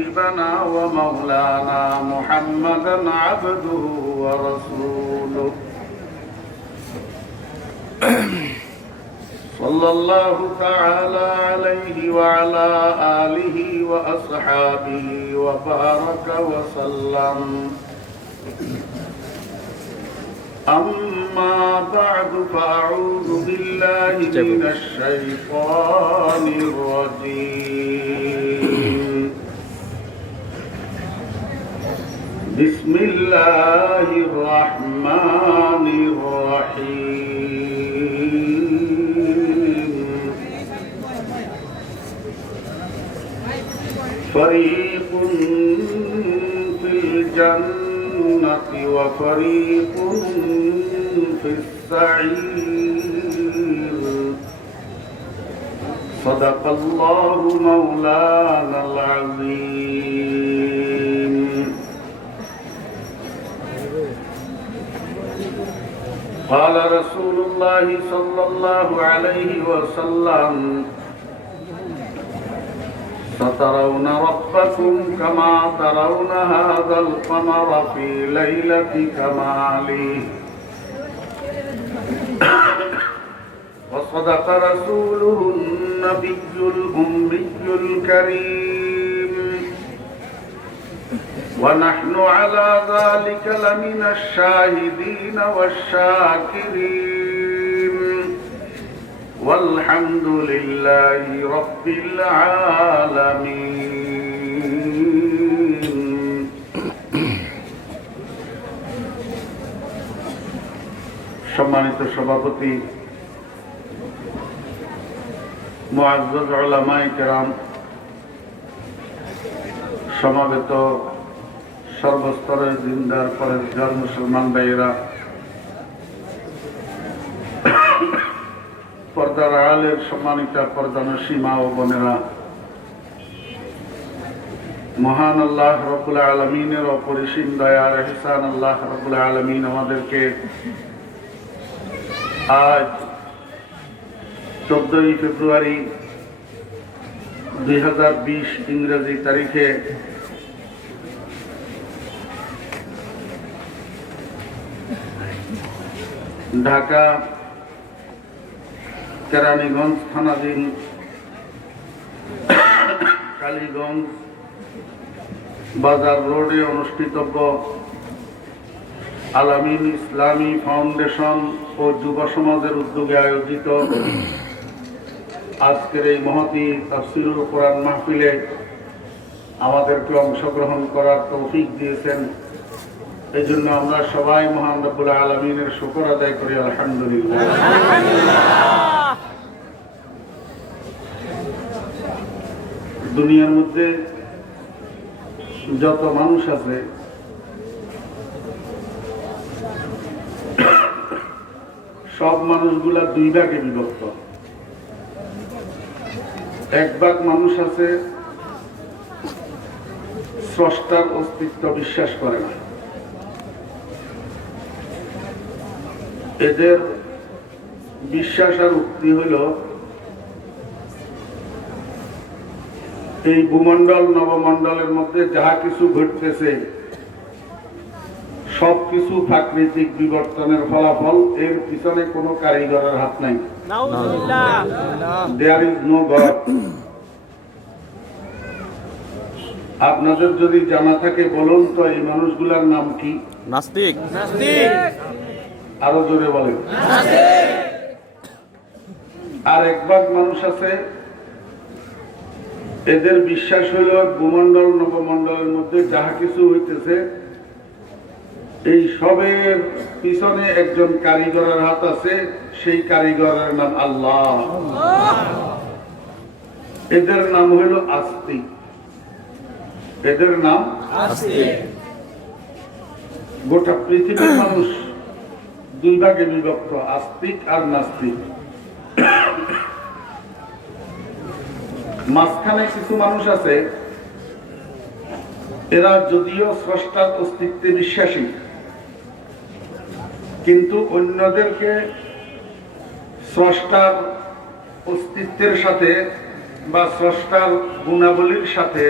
حبيبنا ومولانا محمدا عبده ورسوله صلى الله تعالى عليه وعلى آله وأصحابه وبارك وسلم. أما بعد فأعوذ بالله من الشيطان الرجيم. بسم الله الرحمن الرحيم. فريق في الجنة وفريق في السعير. صدق الله مولانا العظيم. قال رسول الله صلى الله عليه وسلم: سترون ربكم كما ترون هذا القمر في ليلة كماله. وصدق رسوله النبي الأمي الكريم، ونحن على ذلك لمن الشاهدين والشاكرين، والحمد لله رب العالمين. সম্মানিত সভাপতি, মুআজ্জাজ উলামায়ে কেরাম, সমাবেত সর্বস্তরের দিনদার পরেজগার মুসলমান ভাইয়েরা, পর্দার আড়ালের সম্মানিতা পর্দানশী মা ও বোনেরা, মহান আল্লাহ রব্বুল আলামিনের অপরিসীম দয়ার ইহসান আল্লাহ রব্বুল আলামিন আমাদেরকে আজ 14 ফেব্রুয়ারি 2020 ইংরেজি তারিখে ঢাকা কেরানীগঞ্জ থানাধীন কালীগঞ্জ বাজার রোডে অনুষ্ঠিতব্য আলামিন ইসলামী ফাউন্ডেশন ও যুব সমাজের উদ্যোগে আয়োজিত আজকের এই মহতী তাফসীরুল কোরআন মাহফিলে আমাদেরকে অংশগ্রহণ করার তৌফিক দিয়েছেন। এই জন্য আমরা সবাই মহান রব্বুল আলামিনের শুকর আদায় করি, আলহামদুলিল্লাহ। দুনিয়ার মধ্যে যত মানুষ আছে সব মানুষগুলা দুই ভাগে বিভক্ত। এক ভাগ মানুষ আছে স্রষ্টার অস্তিত্ব বিশ্বাস করে না। এদের বিশ্বাস আর উক্তি হইল এই ভূমণ্ডল নবমণ্ডলের মধ্যে যাহা কিছু ঘটতেছে সবকিছু প্রাকৃতিক বিবর্তনের ফলাফল, এর পিছনে কোনো কারিগরের হাত নাই। There is no God. আপনাদের যদি জানা থাকে বলুন তো এই মানুষগুলার নাম কি? নাস্তিক। আরো জোরে বলেন। আর এক ভাগ মানুষ আছে এদের বিশ্বাস হইল ভূমণ্ডল নবমণ্ডলের মধ্যে যাহা কিছু হইতেছে এই সবের পিছনে একজন কারিগরের হাত আছে, সেই কারিগরের নাম আল্লাহ। এদের নাম হইল আস্তিক। এদের নাম আস্তিক। গোটা পৃথিবীর মানুষ দুই ভাগে বিভক্ত, আস্তিক আর নাস্তিক। মাঝখানে কিছু মানুষ আছে এরা যদিও স্রষ্টার অস্তিত্বে বিশ্বাসী, কিন্তু অন্যদেরকে স্রষ্টার অস্তিত্বের সাথে বা স্রষ্টার গুণাবলীর সাথে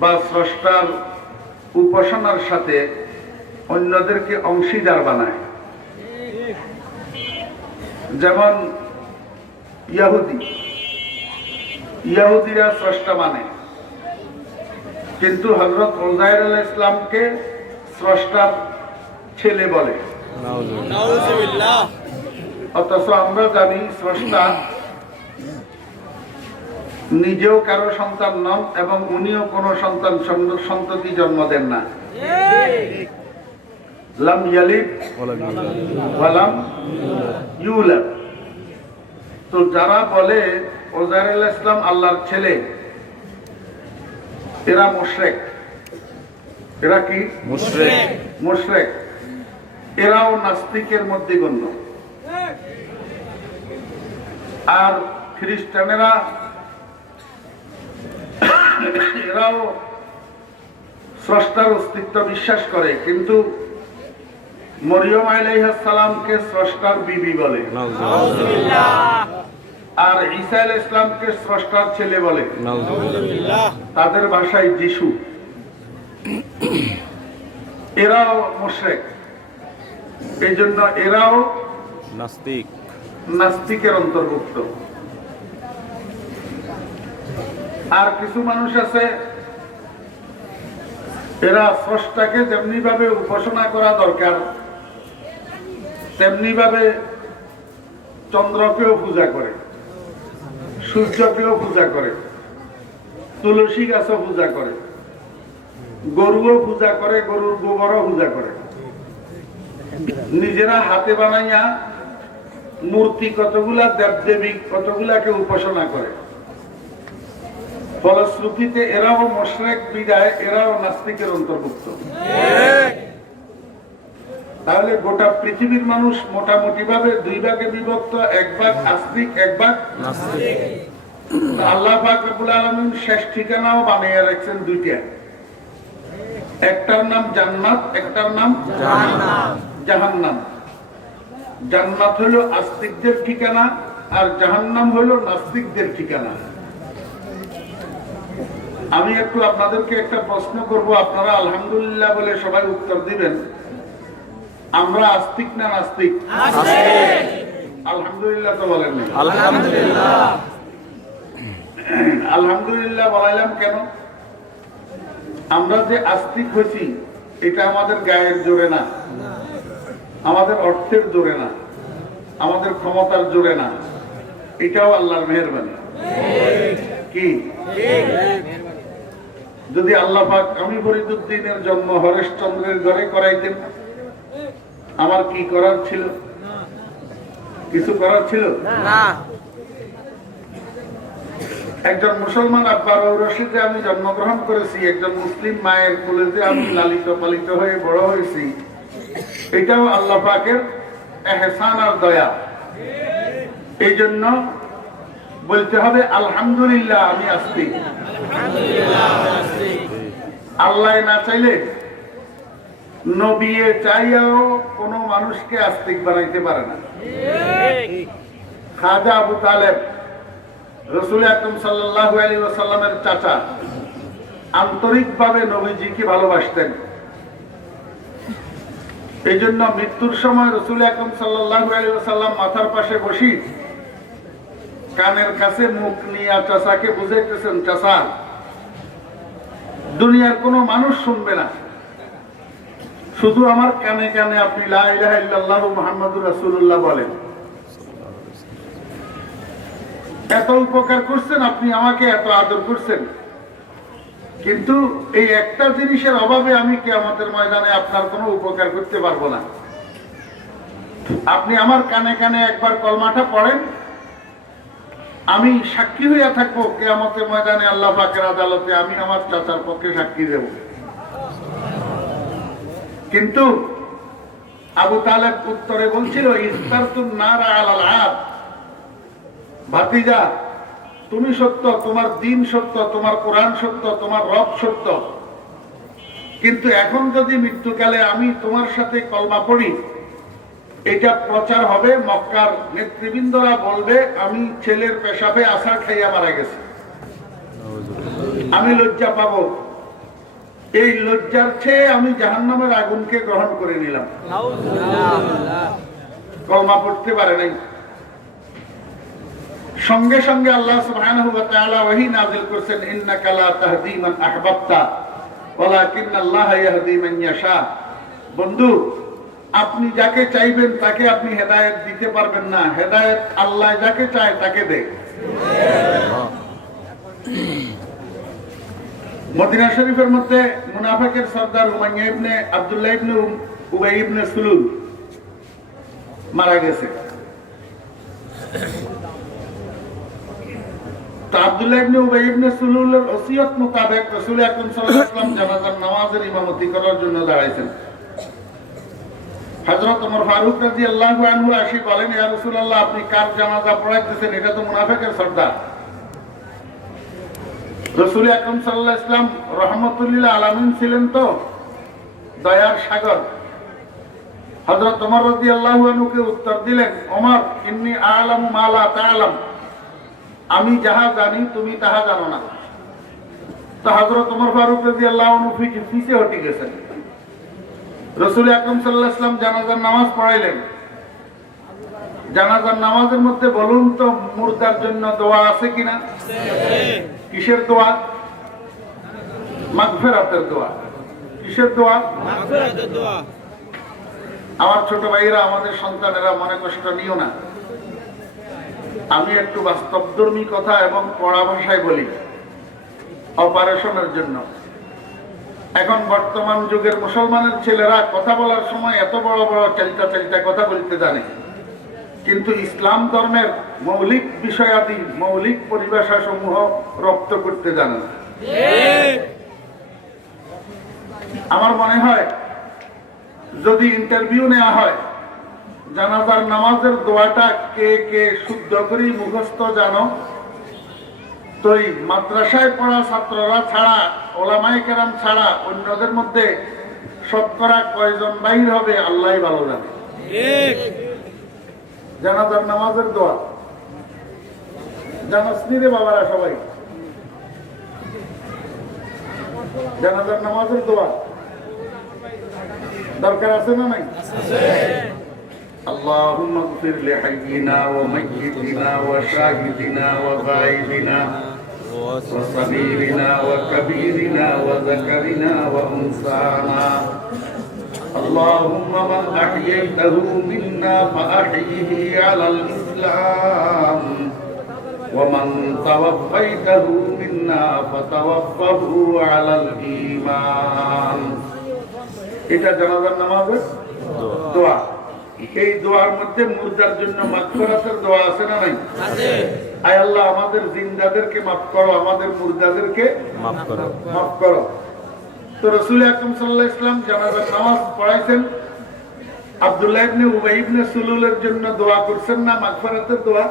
বা স্রষ্টার উপাসনার সাথে অন্যদেরকে অংশীদার বানায়। যেমন ইহুদিরা স্রষ্টা মানে, কিন্তু হযরত উযাইর আলাইহিস ইসলামকে স্রষ্টার ছেলে বলে। নাউযুবিল্লাহ। অথচ আমরা জানি স্রষ্টা নিজেও কারো সন্তান নন এবং উনিও কোনো সন্ততি জন্ম দেন না। লাম ইয়ালিদ ওয়া লাম ইউলাদ। তো যারা বলে উযাইর আলাইহিস সালাম আল্লাহর ছেলে, এরা মুশরিক। এরা কি মুশরিক? এরাও নাস্তিকের মধ্যে গণ্য। আর খ্রিস্টানেরা এরাও স্রষ্টার অস্তিত্ব বিশ্বাস করে, কিন্তু মরিয়ম আলাইহিস সালামকে স্রষ্টার বিবি বলে, আর ঈসা আলাইহিস সালামকে স্রষ্টার ছেলে বলে। তাদের ভাষায় যিশু। এরাও মুশরিক, এই জন্য এরাও নাস্তিকের অন্তর্ভুক্ত। আর কিছু মানুষ আছে, এরা স্রষ্টাকে যেমনি ভাবে উপাসনা করা দরকার তেমনি ভাবে চন্দ্রকেও পূজা করে, সূর্যকেও পূজা করে, তুলসী গাছও পূজা করে, গরুও পূজা করে, গরুর গোবরও পূজা করে। নিজেরা হাতে বানাইয়া মূর্তি কতগুলা, দেবদেবী কতগুলাকে উপাসনা করে। ফলশ্রুতিতে এরাও মুশরিক বিদায় এরাও নাস্তিকের অন্তর্ভুক্ত। তাহলে গোটা পৃথিবীর মানুষ মোটামুটি ভাবে দুই ভাগে বিভক্ত, এক ভাগ আস্তিক, এক ভাগ নাস্তিক। আল্লাহ পাক রব্বুল আলামিন শেষ ঠিকানাও বানিয়ে রাখছেন দুইটা, একটার নাম জান্নাত, একটার নাম জাহান্নাম। জান্নাত হলো আস্তিকদের ঠিকানা আর জাহান্নাম হলো নাস্তিকদের ঠিকানা। আমি একটু আপনাদেরকে একটা প্রশ্ন করব, আপনারা আলহামদুলিল্লাহ বলে সবাই উত্তর দিবেন। আমরা আস্তিক না নাস্তিক? আলহামদুলিল্লাহ তো বলেন। আলহামদুলিল্লাহ বলাইলাম কেন? আমরা যে আস্তিক হয়েছি এটা আমাদের গায়ের জোরে না, আমাদের অর্থের জোরে না, আমাদের ক্ষমতার জোরে না, এটাও আল্লাহর মেহেরবানি। কি যদি আল্লাহ পাক আমি ফরিদুদ্দিনের জন্ম হরেশচন্দ্রের ঘরে করাইতেন, আমার কি করার ছিল? কিছু করার ছিল না। একজন মুসলমান আব্বার ঔরসে আমি জন্মগ্রহণ করেছি, একজন মুসলিম মায়ের কোলে যে আমি লালিত পালিত হয়ে বড় হয়েছি, এটাও আল্লাহ পাকের ইহসান আর দয়া। এই জন্য বলতে হবে আলহামদুলিল্লাহ আমি আস্তিক। আল্লাহ না চাইলে, নবী চাইয়াও কোন মানুষকে আস্তিক বানাইতে পারে না। খাজা আবু তালেব রাসূল আকরাম সাল্লাল্লাহু আলাইহি ওয়াসাল্লামের চাচা, আন্তরিকভাবে নবীজিকে ভালোবাসতেন। এই জন্য মৃত্যুর সময় রাসূল আকরাম সাল্লাল্লাহু আলাইহি ওয়াসাল্লাম মাথার পাশে বসি কানের কাছে মুখ নিয়ে চাচাকে বুঝাইতেছেন, চাচা দুনিয়ার কোনো মানুষ শুনবে না, শুধু আমার কানে কানে আপনি লা ইলাহা ইল্লাল্লাহু মুহাম্মাদুর রাসূলুল্লাহ বলেন। এত উপকার করছেন আপনি, আমাকে এত আদর করছেন, কিন্তু এই একটা জিনিসের অভাবে আমি কিয়ামতের ময়দানে আপনার কোনো উপকার করতে পারবো না। আপনি আমার কানে কানে একবার কলমাটা পড়েন, আমি সাক্ষী হইয়া থাকবো কিয়ামতের ময়দানে আল্লাহ পাকের আদালতে, আমি আমার চাচার পক্ষে সাক্ষী দেব। কিন্তু আবু তালেব উত্তরে বলছিল, ইস্তারতুন নারা আলাল আদ, ভাতিজা তুমি সত্য, তোমার দ্বীন সত্য, তোমার কোরআন সত্য, তোমার রব সত্য, কিন্তু এখন যদি মৃত্যুকালে আমি তোমার সাথে কলমা পড়ি, এটা প্রচার হবে, মক্কার নেতৃবৃন্দরা বলবে আমি ছেলের পেশাবে আশা খাইয়া মারা গেছি, আমি লজ্জা পাবো, এই লজ্জার চেয়ে আমি জাহান্নামের আগুনকে গ্রহণ করে নিলাম। কলমা পড়তে পারে নাই, সঙ্গে সঙ্গে আল্লাহ সুবহানাহু ওয়া তাআলা ওহী নাযিল করেছেন, ইন্নাকা লা তাহদি মান আহবাবতা ওয়ালাকিন্নাল্লাহা ইয়াহদি মান ইয়াশা। বন্ধু, আপনি যাকে চাইবেন তাকে আপনি হেদায়েত দিতে পারবেন না, হেদায়েত আল্লাহ যাকে চায় তাকে দেয়। মদিনা শরীফের মধ্যে মুনাফিকের সর্দার উমাইয়া ইবনে আব্দুল্লাহ ইবনে উবাই ইবনে সুলুল মারা গেছে। তো আব্দুল্লাহ ইবনে উবাই ইবনে সুলুলের ওসিয়ত মোতাবেক রাসূল আকরাম সাল্লাল্লাহু আলাইহি ওয়াসাল্লাম জানাজার নামাজের ইমামতি করার জন্য দাঁড়াইছেন। হযরত ওমর ফারুক রাদিয়াল্লাহু আনহু আসি বলেন, ইয়া রাসূলুল্লাহ, আপনি কার জানাজা পড়াইতেছেন? এটা তো মুনাফিকের সর্দার। রাসূল আকরাম সাল্লাল্লাহু আলাইহি ওয়াসাল্লাম রাহমাতুল লিল আলামিন ছিলেন তো, দয়ার সাগর। হযরত ওমর রাদিয়াল্লাহু আনহুকে উত্তর দিলেন, ওমর, ইন্নী আ'লামু মা লা তা'লাম, আমি যাহা জানি তুমি তাহা জানো না। তো হযরত ওমর ফারুক রাদিয়াল্লাহু আনহু পিছে হটে গেছেন। রাসূল আকরাম সাল্লাল্লাহু আলাইহি ওয়াসাল্লাম জানাজার নামাজ পড়াইলেন। জানাজার নামাজের মধ্যে বলুন তো মুর্দার জন্য দোয়া আছে কিনা? কিসের দোয়া? মাগফিরাতের দোয়া। কিসের দোয়া? মাগফিরাতের দোয়া। আমার ছোট ভাইরা, আমাদের সন্তানেরা মনে কষ্ট নিও না, আমি একটু বাস্তবধর্মী কথা এবং পড়া ভাষায় বলি। অপারেশনের জন্য এখন বর্তমান যুগের মুসলমানের ছেলেরা কথা বলার সময় এত বড় বড় চালটা কথা বলতে জানে, কিন্তু ইসলাম ধর্মের মৌলিক বিষয়াদি, মৌলিক পরিভাষা সমূহ রপ্ত করতে জানে না। আমার মনে হয় যদি ইন্টারভিউ নেওয়া হয়, জানাজার নামাজের দোয়াটা কে কে শুদ্ধ করে মুখস্থ জানো, তো এই মাদ্রাসায় পড়া ছাত্ররা ছাড়া, ওলামায়ে কেরাম ছাড়া অন্যদের মধ্যে শতকরা কয়জন বাহির হবে আল্লাহই ভালো জানে। জানাজার নামাজের দোয়া জানাসনি রে বাবারা সবাই? জানাজার নামাজের দোয়া দরকার আছে না নাই? اللهم اغفر لحينا وميتنا وشاهدنا وغائبنا وصغيرنا وكبيرنا وذكرنا وانثانا اللهم من احييته منا فاحيه على الاسلام ومن توفيته منا فتوفه على الايمان। এটা জানাজার নামাজের দোয়া। এই দোয়ার মধ্যে মুর্দার জন্য মাগফিরাতের দোয়া আছে না নাই? আছে। আয় আল্লাহ, আমাদের জিন্দাদেরকে মাফ করো, আমাদের মুর্দাদেরকে মাফ করো। তো রাসূল আকরাম সাল্লাল্লাহু আলাইহি ওয়াসাল্লাম জানাজার নামাজ পড়াইছেন। আব্দুল্লাহ ইবনে উবাই ইবনে সুলুলের জন্য দোয়া করছেন না? মাগফিরাতের দোয়া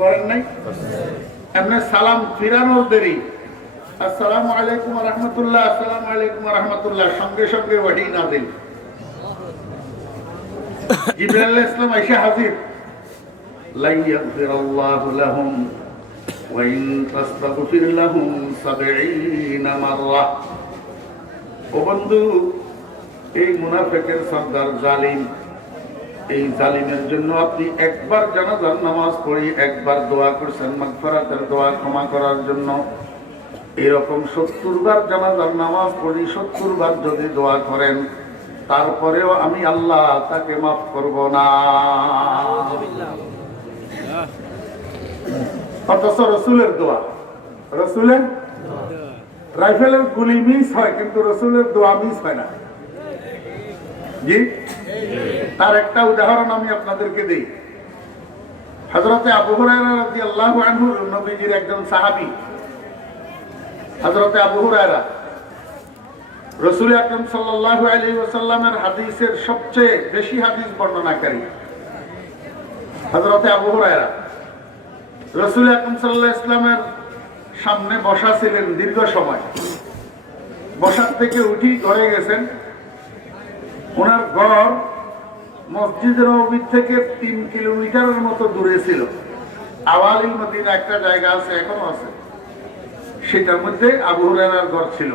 করেন নাই? এমনি সালাম ফিরানোর দেরি, আসসালামু আলাইকুম ওয়া রাহমাতুল্লাহ, আসসালামু আলাইকুম ওয়া রাহমাতুল্লাহ, সঙ্গে সঙ্গে ওহী নাযিল। জিবরাইল আলাইহিস সালাম আয়েশা হাজির, লা ইয়াগফিরাল্লাহু লাহুম ওয়া ইন তাস্তাগফির লাহুম ৭০ মাররা। ও বন্ধু, এই মুনাফিকের সর্দার জালিম, এই জালিমের জন্য আপনি একবার জানাজার নামাজ পড়ি একবার দোয়া করছেন মাগফিরাতের দোয়া, ক্ষমা করার জন্য। এরকম ৭০ বার জানাজার নামাজ পড়ি, ৭০ বার যদি দোয়া করেন, তারপরেও আমি আল্লাহ তাকে মাফ করব না। অথচ রসুলের দোয়া, রসুলের রাইফেলের গুলি মিস হয় কিন্তু রসুলের দোয়া মিস হয় না। জি, তার একটা উদাহরণ আমি আপনাদেরকে দিই। হযরতে আবু হুরায়রা রাদিয়াল্লাহু আনহু নবীজির একজন সাহাবী। হযরতে আবু হুরায়রা রাসূল আকরাম সাল্লাল্লাহু আলাইহি ওয়াসাল্লামের হাদিসের সবচেয়ে বেশি হাদিস বর্ণনাকারী। হযরতে আবু হুরায়রা রাসূল আকরাম সাল্লাল্লাহু আলাইহি ওয়াসাল্লামের সামনে বসা ছিলেন দীর্ঘ সময়। বসার থেকে উঠি ঘরে গেছেন। ওনার ঘর মসজিদের নববী থেকে ৩ কিলোমিটারের মতো দূরে ছিল। আওয়ালিল মদিনা একটা জায়গা আছে, এখনো আছে, সেটার মধ্যে আবু হুরায়রার ঘর ছিল।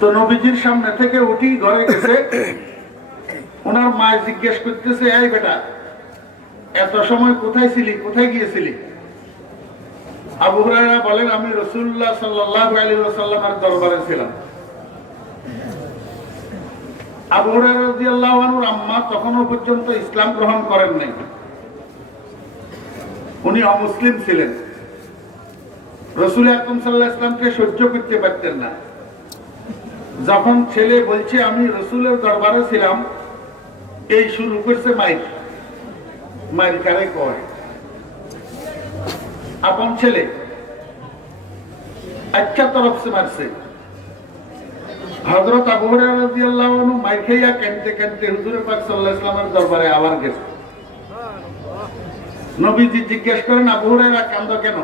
তো নবীজির সামনে থেকে উঠি ঘরে গেছে, ওনার মা জিজ্ঞেস করতেছে, এই বেটা এত সময় কোথায় ছিলি, কোথায় গিয়েছিলি? আবু হুরায়রা বলেন, আমি রাসূলুল্লাহ সাল্লাল্লাহু আলাইহি ওয়াসাল্লামের দরবারে ছিলাম। আবু হুরায়রা রাদিয়াল্লাহু আনহুর আম্মা তখনও পর্যন্ত ইসলাম গ্রহণ করেন নাই, উনি অমুসলিম ছিলেন। রাসূল আকরাম সাল্লাল্লাহু আলাইহি ওয়াসাল্লামকে সহ্য করতে পারতেন না। যখন ছেলে বলছে আমি রাসূলের দরবারে ছিলাম, এই শুরু করছে মাইর। মাইর কারে কয়? আপন ছেলে, আচ্ছা তরফ সে মারছে। হযরত আবু হুরায়রা রাদিয়াল্লাহু আনহু মাইর খাইয়া কাঁদতে কাঁদতে হুজুর পাক সাল্লাল্লাহু আলাইহি ওয়াসাল্লামের দরবারে আবার গেছে। নবীজি জিজ্ঞেস করেন, আবু হুরায়রা কাঁদো কেন?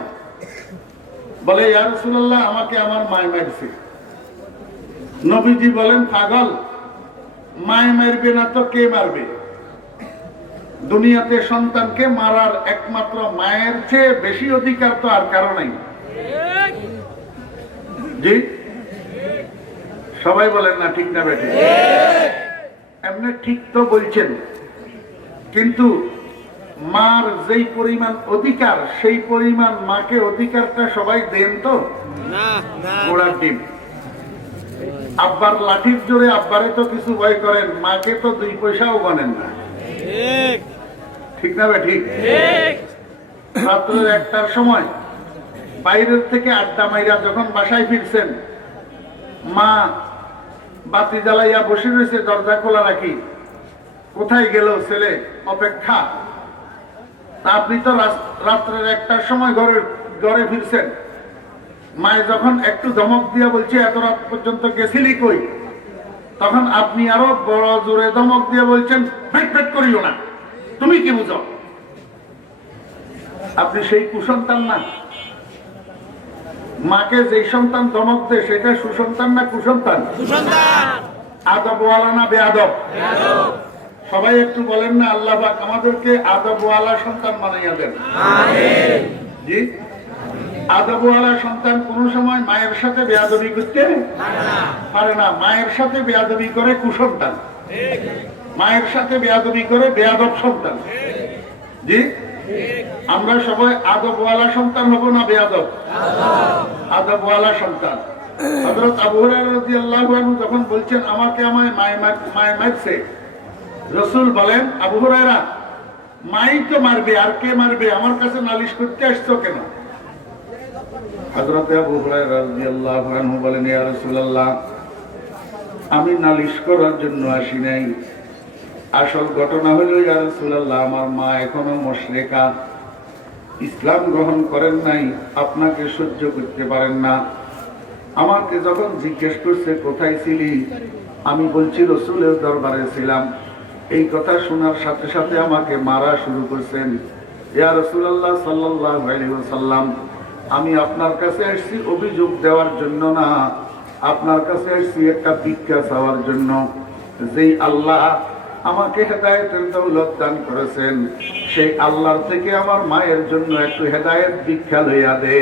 বলে, ইয়া রাসূলুল্লাহ, আমাকে আমার মায় মারছে। নবীজি বলেন, পাগল, মায় মারবে না তো কে মারবে? দুনিয়াতে সন্তানকে মারার একমাত্র মায়ের চেয়ে বেশি অধিকার তো আর কারো নাই। জি, সবাই বলেন না ঠিক না বেঠিক? এমনি ঠিক তো বলছেন, কিন্তু মার যেই পরিমাণ অধিকার, সেই পরিমাণ মাকে অধিকারটা সবাই দেন তো? ঘোড়ার ডিম। আব্বার লাঠির জোরে আব্বারে তো কিছু ভয় করেন, মাকে তো 2 পয়সাও গনেন না। ঠিক না বে ঠিক? রাত্র 1টার সময় বাইরের থেকে আড্ডা মাইরা যখন বাসায় ফিরছেন, মা বাতি জ্বালাইয়া বসে রয়েছে, দরজা খোলা রাখি। কোথায় গেল ছেলে? অপেক্ষা। আপনি তো রাত্রের 1টার সময় ঘরে ফিরছেন। মায়ে যখন একটু ধমক দিয়া বলছে, এত রাত পর্যন্ত গেছিলি কই? তখন আপনি আরো বড় জোরে ধমক দিয়ে বলছেন, ভেট ভেট করিও না, তুমি কি বুঝো? আপনি সেই কুসন্তান না? মাকে যে সন্তান ধমক দেয় সেটা সুসন্তান না কুসন্তান? আদবওয়ালা না বেআদব? সবাই একটু বলেন না, আল্লাহ পাক আমাদেরকে আদবওয়ালা সন্তান বানাইয়া দেন। জি, আদবওয়ালা সন্তান কোন সময় মায়ের সাথে বেয়াদবি করতে পারে না। মায়ের সাথে বেয়াদবি করে কুসন্তান, মায়ের সাথে বেয়াদবি করে বেয়াদব সন্তান। জি, আমরা সবাই আদবওয়ালা সন্তান হব না বেয়াদব? আদবওয়ালা সন্তান। হযরত আবু হুরায়রা রাদিয়াল্লাহু আনহু যখন বলছেন, আমাকে মায় মারছে, রাসূল বলেন, আবু হুরায়রা, মাই তো মারবে, আর কে মারবে? আমার কাছে নালিশ করতে আসছো কেন? হযরত আবু হুরায়রা রাদিয়াল্লাহু আনহু বলেন, ইয়া রাসূলুল্লাহ, আমি নালিশ করার জন্য আসি নাই। আসল ঘটনা হলো, ইয়া রাসূলুল্লাহ, আমার মা এখনো মুশরিকা, ইসলাম গ্রহণ করেন নাই, আপনাকে সহ্য করতে পারেন না। আমাকে যখন জিজ্ঞেস করছে কোথায় ছিলি, আমি বলছি রাসূলের দরবারে ছিলাম। এই কথা শোনার সাথে সাথে আমাকে মারা শুরু করছেন। ইয়া রাসূলুল্লাহ সাল্লাল্লাহু আলাইহি ওয়াসাল্লাম, আমি আপনার কাছে আসছি অভিযোগ দেওয়ার জন্য না, আপনার কাছে আসছি একটা ভিক্ষা চাওয়ার জন্য। যেই আল্লাহ আমাকে হেদায়েতের দৌলত দান করেছেন, সেই আল্লাহর থেকে আমার মায়ের জন্য একটু হেদায়েত ভিক্ষা লইয়া দে।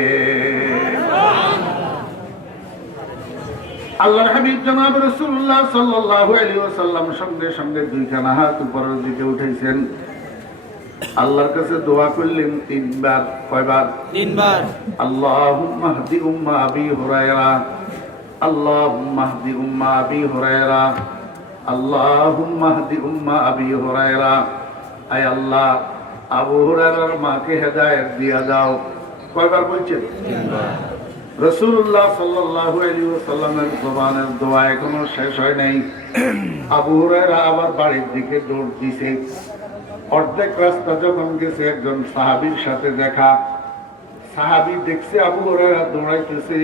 আল্লাহর হাবিব জনাব রাসূলুল্লাহ সাল্লাল্লাহু আলাইহি ওয়াসাল্লাম সঙ্গে সঙ্গে 2খানা হাত উপরের দিকে উঠাইছেন, আল্লাহর কাছে দোয়া করলেন 3 বার। কয়বার? 3 বার। আল্লাহুম্মা হদি উম্মা আবি হুরায়রা, আল্লাহুম্মা হদি উম্মা আবি হুরায়রা, আল্লাহুম্মা হদি উম্মা আবি হুরায়রা। আয় আল্লাহ, আবু হুরায়রার মাকে হেদায়েত দিয়া দাও। কয়বার বলছেন? 3 বার। রাসূলুল্লাহ সাল্লাল্লাহু আলাইহি ওয়াসাল্লামের জবানের দোয়া এখনো শেষ হয় নাই। আবু হুরায়রা আবার বাড়ির দিকে দৌড় দিছে। অর্ধেক রাস্তা যখন গেছে, একজন সাহাবীর সাথে দেখা। সাহাবী দেখছে আবু হুরায়রা দৌড়াইতেছে,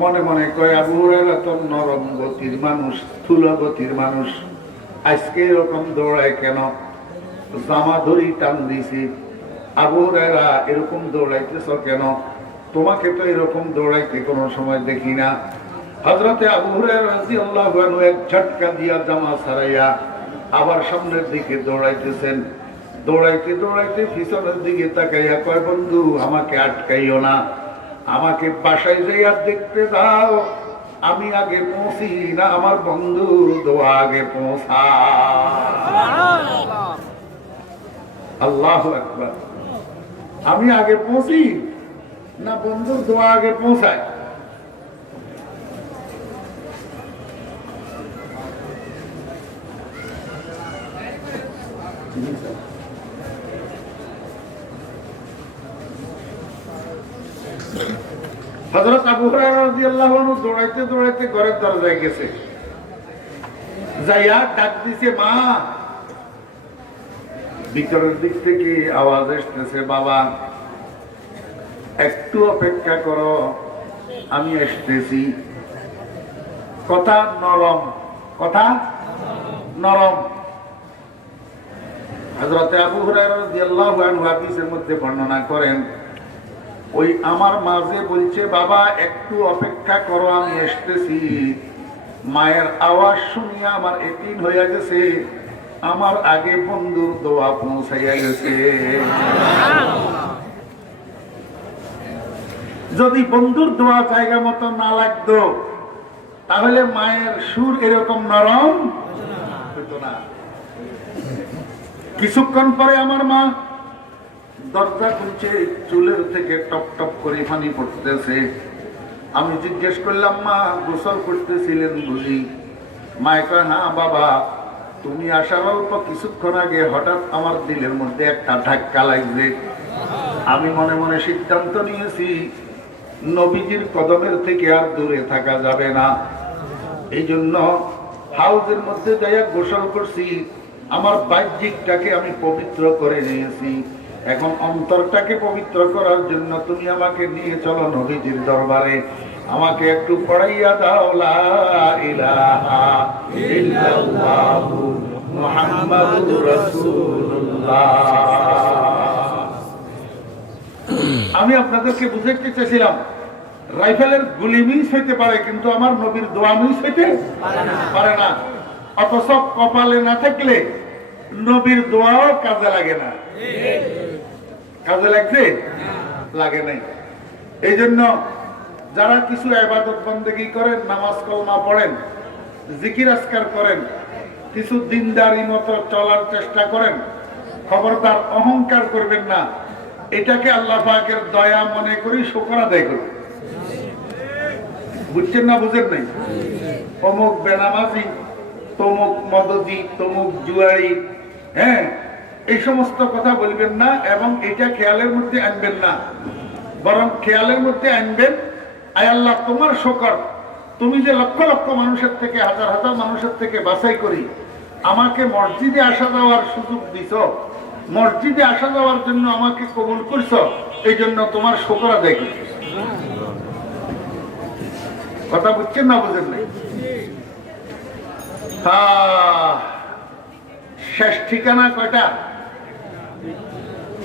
মনে মনে কয়, আবু হুরায়রা তো নরম গতির মানুষ, স্থূল গতির মানুষ, আজকে এরকম দৌড়ায় কেন? জামা ধরি টান দিছি, আবু হুরায়রা এরকম দৌড়াইতেছ কেন? তোমাকে তো এরকম দৌড়াইতে কোনো সময় দেখি না। হযরতে আবু হুরায়রা রাদিয়াল্লাহু আনহু এক ঝটকা দিয়া জামা ছাড়াইয়া আবার সামনের দিকে দৌড়াইতেছেন। দৌড়াইতে দৌড়াইতে পিছনের দিকে তাকাইয়া কয়, বন্ধু আমাকে আটকাইও না, আমাকে বাসায় যাইয়া দেখতে দাও, আমি আগে পৌঁছি না আমার বন্ধু দোয়া আগে পৌঁছা। আল্লাহু আকবার। আমি আগে পৌঁছি না বন্ধুর দোয়া আগে পৌঁছায়? হযরত আবু হুরায়রা রাদিয়াল্লাহু আনহু দৌড়াইতে দৌড়াইতে ঘরের দরজায় গেছে, যাইয়া ডাক দিছে, মা। ভিতরের দিক থেকে আওয়াজ আসতেছে, বাবা একটু অপেক্ষা করো, আমি আসতেছি। কথা নরম, কথা নরম। হযরত আবু হুরায়রা রাদিয়াল্লাহু আনহু হাদিসের মধ্যে বর্ণনা করেন, ওই আমার মাঝে বলছে, বাবা একটু অপেক্ষা করো, আমি আসতেছি। মায়ের আওয়াজ শুনিয়া আমার ইয়াকিন হয়ে গেছে আমার আগে বন্ধুর দোয়া পৌঁছাইয়া গেছে। যদি বন্ধুর দোয়া জায়গা মতো না লাগতো তাহলে মায়ের সুর এরকম নরম হতো না। কিছুক্ষণ পরে আমার মা দরজা খুলছে, চুলের থেকে টপ টপ করে পানি পড়তেছে। আমি জিজ্ঞেস করলাম, মা গোসল করতেছিলেন বুঝি? মায়ে কয়, হ্যাঁ বাবা, তুমি আসার অল্প কিছুক্ষণ আগে হঠাৎ আমার দিলের মধ্যে একটা ধাক্কা লাগবে। আমি মনে মনে সিদ্ধান্ত নিয়েছি নবীজির কদমের থেকে আর দূরে থাকা যাবে না। এই জন্য হাউজের মধ্যে যাইয়া গোসল করছি, আমার বাহ্যিকটাকে আমি পবিত্র করে নিয়েছি। এখন অন্তরটাকে পবিত্র করার জন্য তুমি আমাকে নিয়ে চলো নবীজির দরবারে, আমাকে একটু পড়াইয়া দাও লা ইলাহা ইল্লাল্লাহু মুহাম্মাদুর রাসূলুল্লাহ। আমি আপনাদেরকে বুঝাইতে চেয়েছিলাম, রাইফেলের গুলি মিস হইতে পারে কিন্তু আমার নবীর দোয়া মিস হইতে পারে না। অথচ কপালে না থাকলে নবীর দোয়াও কাজে লাগে না। কাজে লাগছে? লাগে নাই। এই জন্য যারা কিছু ইবাদত বন্দেগী করেন, নামাজ কলমা পড়েন, জিকির আজকার করেন, কিছু দিনদারি মতো চলার চেষ্টা করেন, খবরদার অহংকার করবেন না। এটাকে আল্লাহ পাকের দয়া মনে করি শুকর আদায় করুন। বুঝছেন না? বুঝেন নাই? অমুক বেনামাজি, তমুক মদজি, তমুক জুয়ারি, হ্যাঁ, এই সমস্ত কথা বলবেন না এবং এটা খেয়ালের মধ্যে আনবেন না। বরং খেয়ালের মধ্যে আনবেন, আয় আল্লাহ তোমার শুকর, তুমি যে লক্ষ লক্ষ মানুষের থেকে, হাজার হাজার মানুষের থেকে বাছাই করি আমাকে মসজিদে আসা যাওয়ার সুযোগ দিছ, মসজিদে আসা যাওয়ার জন্য আমাকে কবুল করছো, এই জন্য তোমার শুকর আদায় করছি। কথা বুঝছেন না? বুঝেন নাই? শেষ ঠিকানা কয়টা?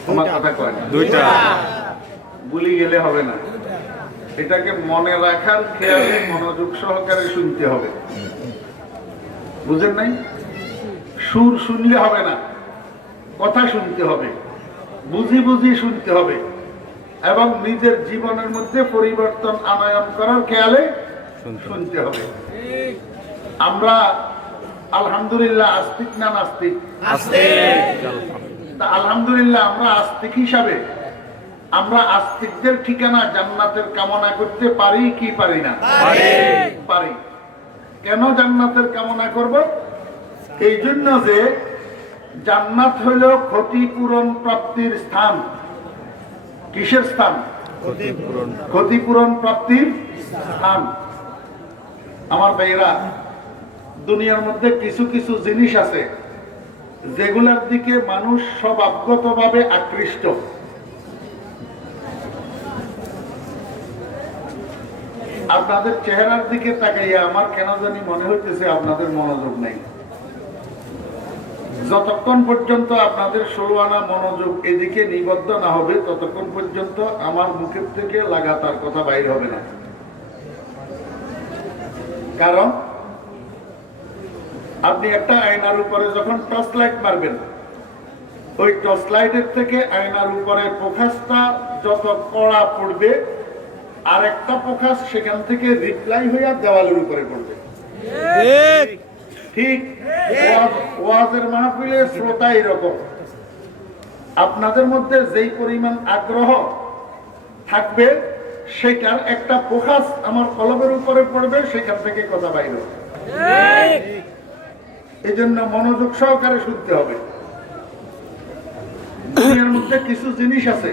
তোমার কথা কয় না, দুইটা। ভুলে গেলে হবে না, এটাকে মনে রাখার খেয়ালে মনোযোগ সহকারে শুনতে হবে। বুঝেন নাই? সুর শুনলে হবে না, কথা শুনতে হবে, বুঝি বুঝি শুনতে হবে এবং নিজের জীবনের মধ্যে পরিবর্তন আনয়ন করার খেয়ালে শুনতে হবে। আমরা আলহামদুলিল্লাহ আস্তিক না নাস্তিক? আলহামদুলিল্লাহ আমরা আস্তিক হিসাবে আমরা আস্তিকদের ঠিকানা জান্নাতের কামনা করতে পারি কি পারি না? পারি। কেন জান্নাতের কামনা করব? এই জন্য যে জান্নাত হইল ক্ষতিপূরণ প্রাপ্তির স্থান। কিসের স্থান? ক্ষতিপূরণ প্রাপ্তির স্থান। আমার ভাইরা, দুনিয়ার মধ্যে কিছু কিছু জিনিস আছে যেগুলোর দিকে মানুষ স্বভাবগতভাবে আকৃষ্ট। আপনাদের চেহারার দিকে তাকাইয়া আমার কেন জানি মনে হইতেছে আপনাদের মনোযোগ নাই। যতক্ষণ পর্যন্ত আপনাদের 16 আনা মনোযোগ এদিকে নিবদ্ধ না হবে ততক্ষণ পর্যন্ত আমার মুখের থেকে লাগাতার কথা বাইর হবে না। কারণ আপনি একটা আয়নার উপরে যখন টর্চ লাইট মারবেন, ওই টর্চ লাইটের থেকে আয়নার উপরে ফোকাসটা যত কড়া পড়বে আর একটা পোকা সেখান থেকে রিপ্লাই হইয়া দেওয়ালের উপরে পড়বে। ঠিক ওয়াজের মাহফিলে শ্রোতা এরকম, আপনাদের মধ্যে যেই পরিমাণ আগ্রহ থাকবে সেটার একটা ফোকাস আমার কলমের উপরে পড়বে, সেখান থেকে কথা বাইর হবে। এই জন্য মনোযোগ সহকারে শুনতে হবে। দুনিয়ার মধ্যে কিছু জিনিস আছে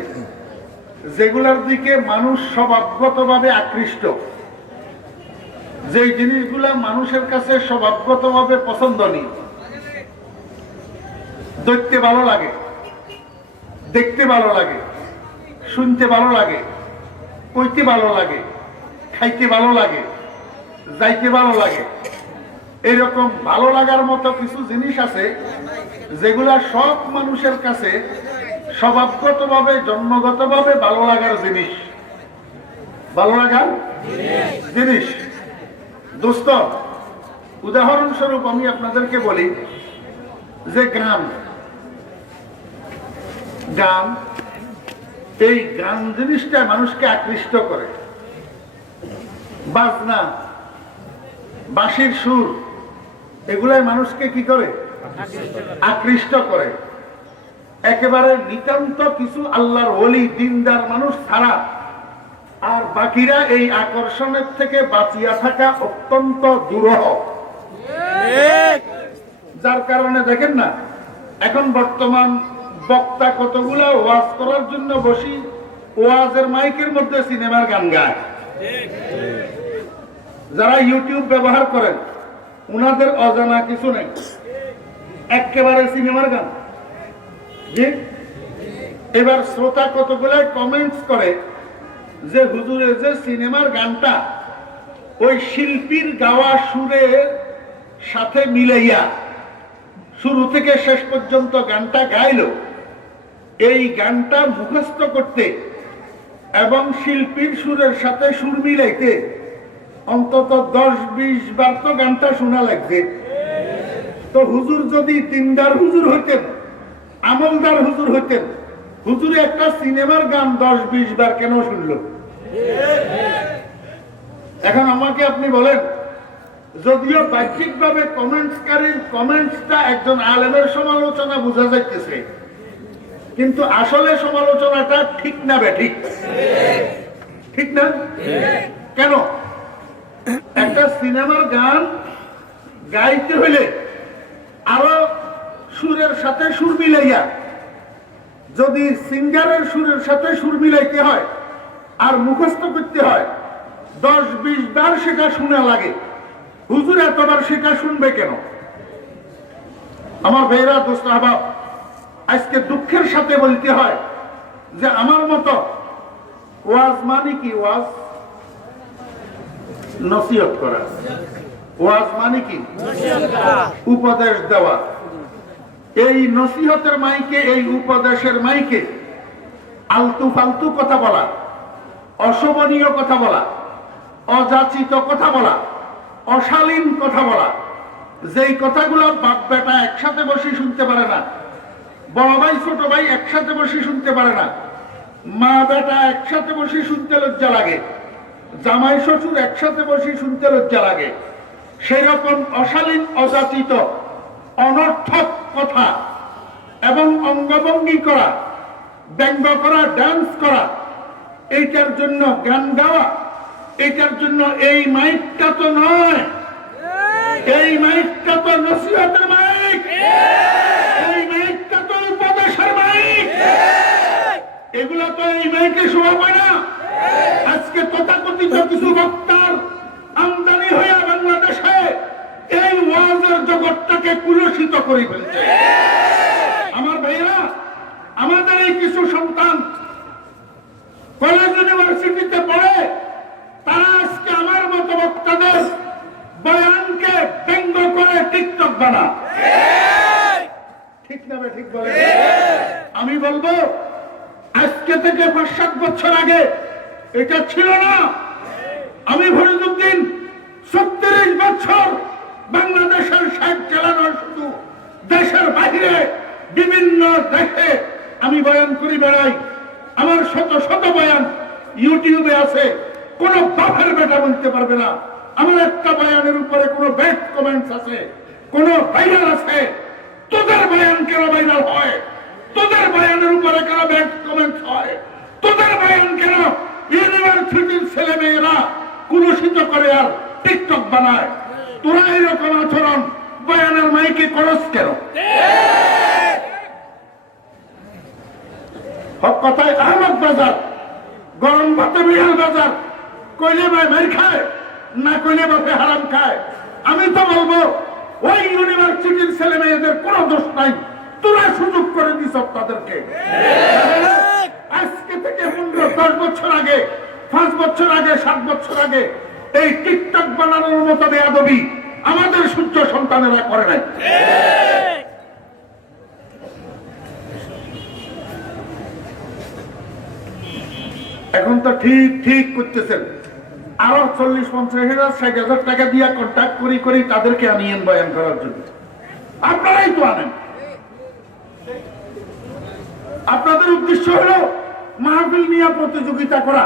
যেগুলোর দিকে মানুষ স্বভাবগতভাবে আকৃষ্ট, যে জিনিসগুলা মানুষের কাছে স্বভাবগতভাবে পছন্দনীয়, দেখতে ভালো লাগে, দেখতে ভালো লাগে, শুনতে ভালো লাগে, কইতে ভালো লাগে, খাইতে ভালো লাগে, যাইতে ভালো লাগে। এরকম ভালো লাগার মতো কিছু জিনিস আছে যেগুলা সব মানুষের কাছে স্বভাবগতভাবে জন্মগতভাবে ভালো লাগার জিনিস, ভালো লাগার জিনিস। দোস্ত, উদাহরণস্বরূপ আমি আপনাদেরকে বলি যে গান, এই গান জিনিসটা মানুষকে আকৃষ্ট করে। বাজনা, বাঁশির সুর, এগুলাই মানুষকে কি করে? আকৃষ্ট করে। একেবারে নিতান্ত কিছু আল্লাহর ওলি দিনদার মানুষ ছাড়া আর বাকিরা এই আকর্ষণের থেকে বাঁচিয়া থাকা অত্যন্ত দুরূহ। যার কারণে দেখেন না, এখন বর্তমান বক্তা কতগুলা ওয়াজ করার জন্য বসি ওয়াজের মাইকের মধ্যে সিনেমার গান গায়। যারা ইউটিউব ব্যবহার করেন উনাদের অজানা কিছু নেই, একেবারে সিনেমার গান। জি, এবার শ্রোতা কতগুলাই কমেন্টস করে যে হুজুরের যে সিনেমার গানটা ওই শিল্পীর গাওয়া সুরের সাথে মিলাইয়া শুরু থেকে শেষ পর্যন্ত গানটা গাইলো, এই গানটা মুখস্থ করতে এবং শিল্পীর সুরের সাথে সুর মিলাইতে অন্তত 10-20 বার তো গানটা শোনা লাগবে। তো হুজুর যদি দিনদার হুজুর হইতেন, আমলদার হুজুর হইতেন, হুজুরে একটা সিনেমার গান 10-20 বার কেন শুনলো? এখন আমাকে আপনি বলেন, যদিও বাহ্যিকভাবে কমেন্টসকারীর কমেন্টসটা একজন আলেমের সমালোচনা বোঝা যাইতেছে, কিন্তু আসলে সমালোচনাটা ঠিক না বেঠিক? ঠিক না? কেন? একটা সিনেমার গান গাইতে হইলে আরো সুরের সাথে সুর মিলাইয়া, যদি সিঙ্গারের সুরের সাথে সুর মিলাইতে হয় আর মুখস্থ করতে হয়, 10-20 বার সেটা শোনা লাগে। হুজুর এতবার সেটা শুনবে কেন? আমার ভাইরা, দোস্ত আহবাব, আজকে দুঃখের সাথে বলতে হয় যে আমার মতো ওয়াজ মানে কি? ওয়াজ নসিহত করা। ওয়াজ মানে কি? উপদেশ দেওয়া। এই নসিহতের মাইকে, এই উপদেশের মাইকে আলতু ফালতু কথা বলা, অশোভনীয় কথা বলা, অযাচিত কথা বলা, অশালীন কথা বলা, যেই কথাগুলো বাপ বেটা একসাথে বসে শুনতে পারে না, বড় ভাই ছোট ভাই একসাথে বসে শুনতে পারে না, মা বেটা একসাথে বসে শুনতে লজ্জা লাগে, জামাই শ্বশুর একসাথে বসে শুনতে লজ্জা লাগে, সেই রকম অশালীন, অযাচিত, অনর্থক কথা এবং অঙ্গভঙ্গি করা, ব্যঙ্গ করা, ডান্স করা, এইটার জন্য গান গাওয়া, এটার জন্য এই মাইকটা তো নয়। এই মাইকটা তো নসিহতের মাইক, এই মাইকটা তো উপদেশের মাইক। এগুলা তো এই মাইকে শোভা পায় না। আজকে তথাকথিত কিছু বক্তার আমদানি হইয়া বাংলাদেশে এই ওয়াজের জগৎটাকে কুলসিত করে ফেলছে। আমার ভাইয়েরা, আমাদের এই কিছু সন্তান কলেজ ইউনিভার্সিটিতে পড়ে, তারা আজকে আমার মতো বক্তাদের বয়ানকে ব্যঙ্গ করে টিকটক বানা। ঠিক না? ঠিক বলে। আমি বলবো আজকে থেকে 5-7 বছর আগে এটা ছিল না। আমি ফরিদউদ্দিন 36 বছর বাংলাদেশের সাইড চালানো, শুধু দেশের বাইরে বিভিন্ন দেশে আমি বয়ান করি বেড়াই। আমার শত শত বয়ান ইউটিউবে আছে, কোনো বাপের বেটা বলতে পারবে না আমার একটা বয়ানের উপরে কোনো ব্যাড কমেন্টস আছে, কোনো ভাইরাল আছে। তোদের বয়ান কেন ভাইরাল হয়? তোদের বয়ানের উপরে কেন ব্যাড কমেন্টস হয়? তোদের বয়ান কেন ইউনিভার্সিটির ছেলে মেয়েরা কুলুষিত করে আর টিকটক বানায়? তোরা এরকম আচরণ বয়ানের মাইকে করস কেন? হক কথায় আহমদ বাজার, গরম ভাতে বিড়াল বাজার, কইলে ভাই মার খায় না কইলে বাপে হারাম খায়। আমি তো বলবো ওই ইউনিভার্সিটির ছেলে মেয়েদের কোনো দোষ নাই, তোরা সুযোগ করে দিস তাদেরকে। আজকে থেকে 15-10 বছর আগে, 5 বছর আগে, 7 বছর আগে এই টিকটক বানানোর মতো বেয়াদবি আমাদের সূর্য সন্তানেরা করে নাই। এখন তো ঠিক ঠিক করতেছেন, আরো 40-50,000 60,000 টাকা দিয়ে কন্ট্যাক্ট করি তাদেরকে আনিয়েন বয়ান করার জন্য। আপনারাই তো আনেন। আপনাদের উদ্দেশ্য হলো মাহফিল নিয়ে প্রতিযোগিতা করা,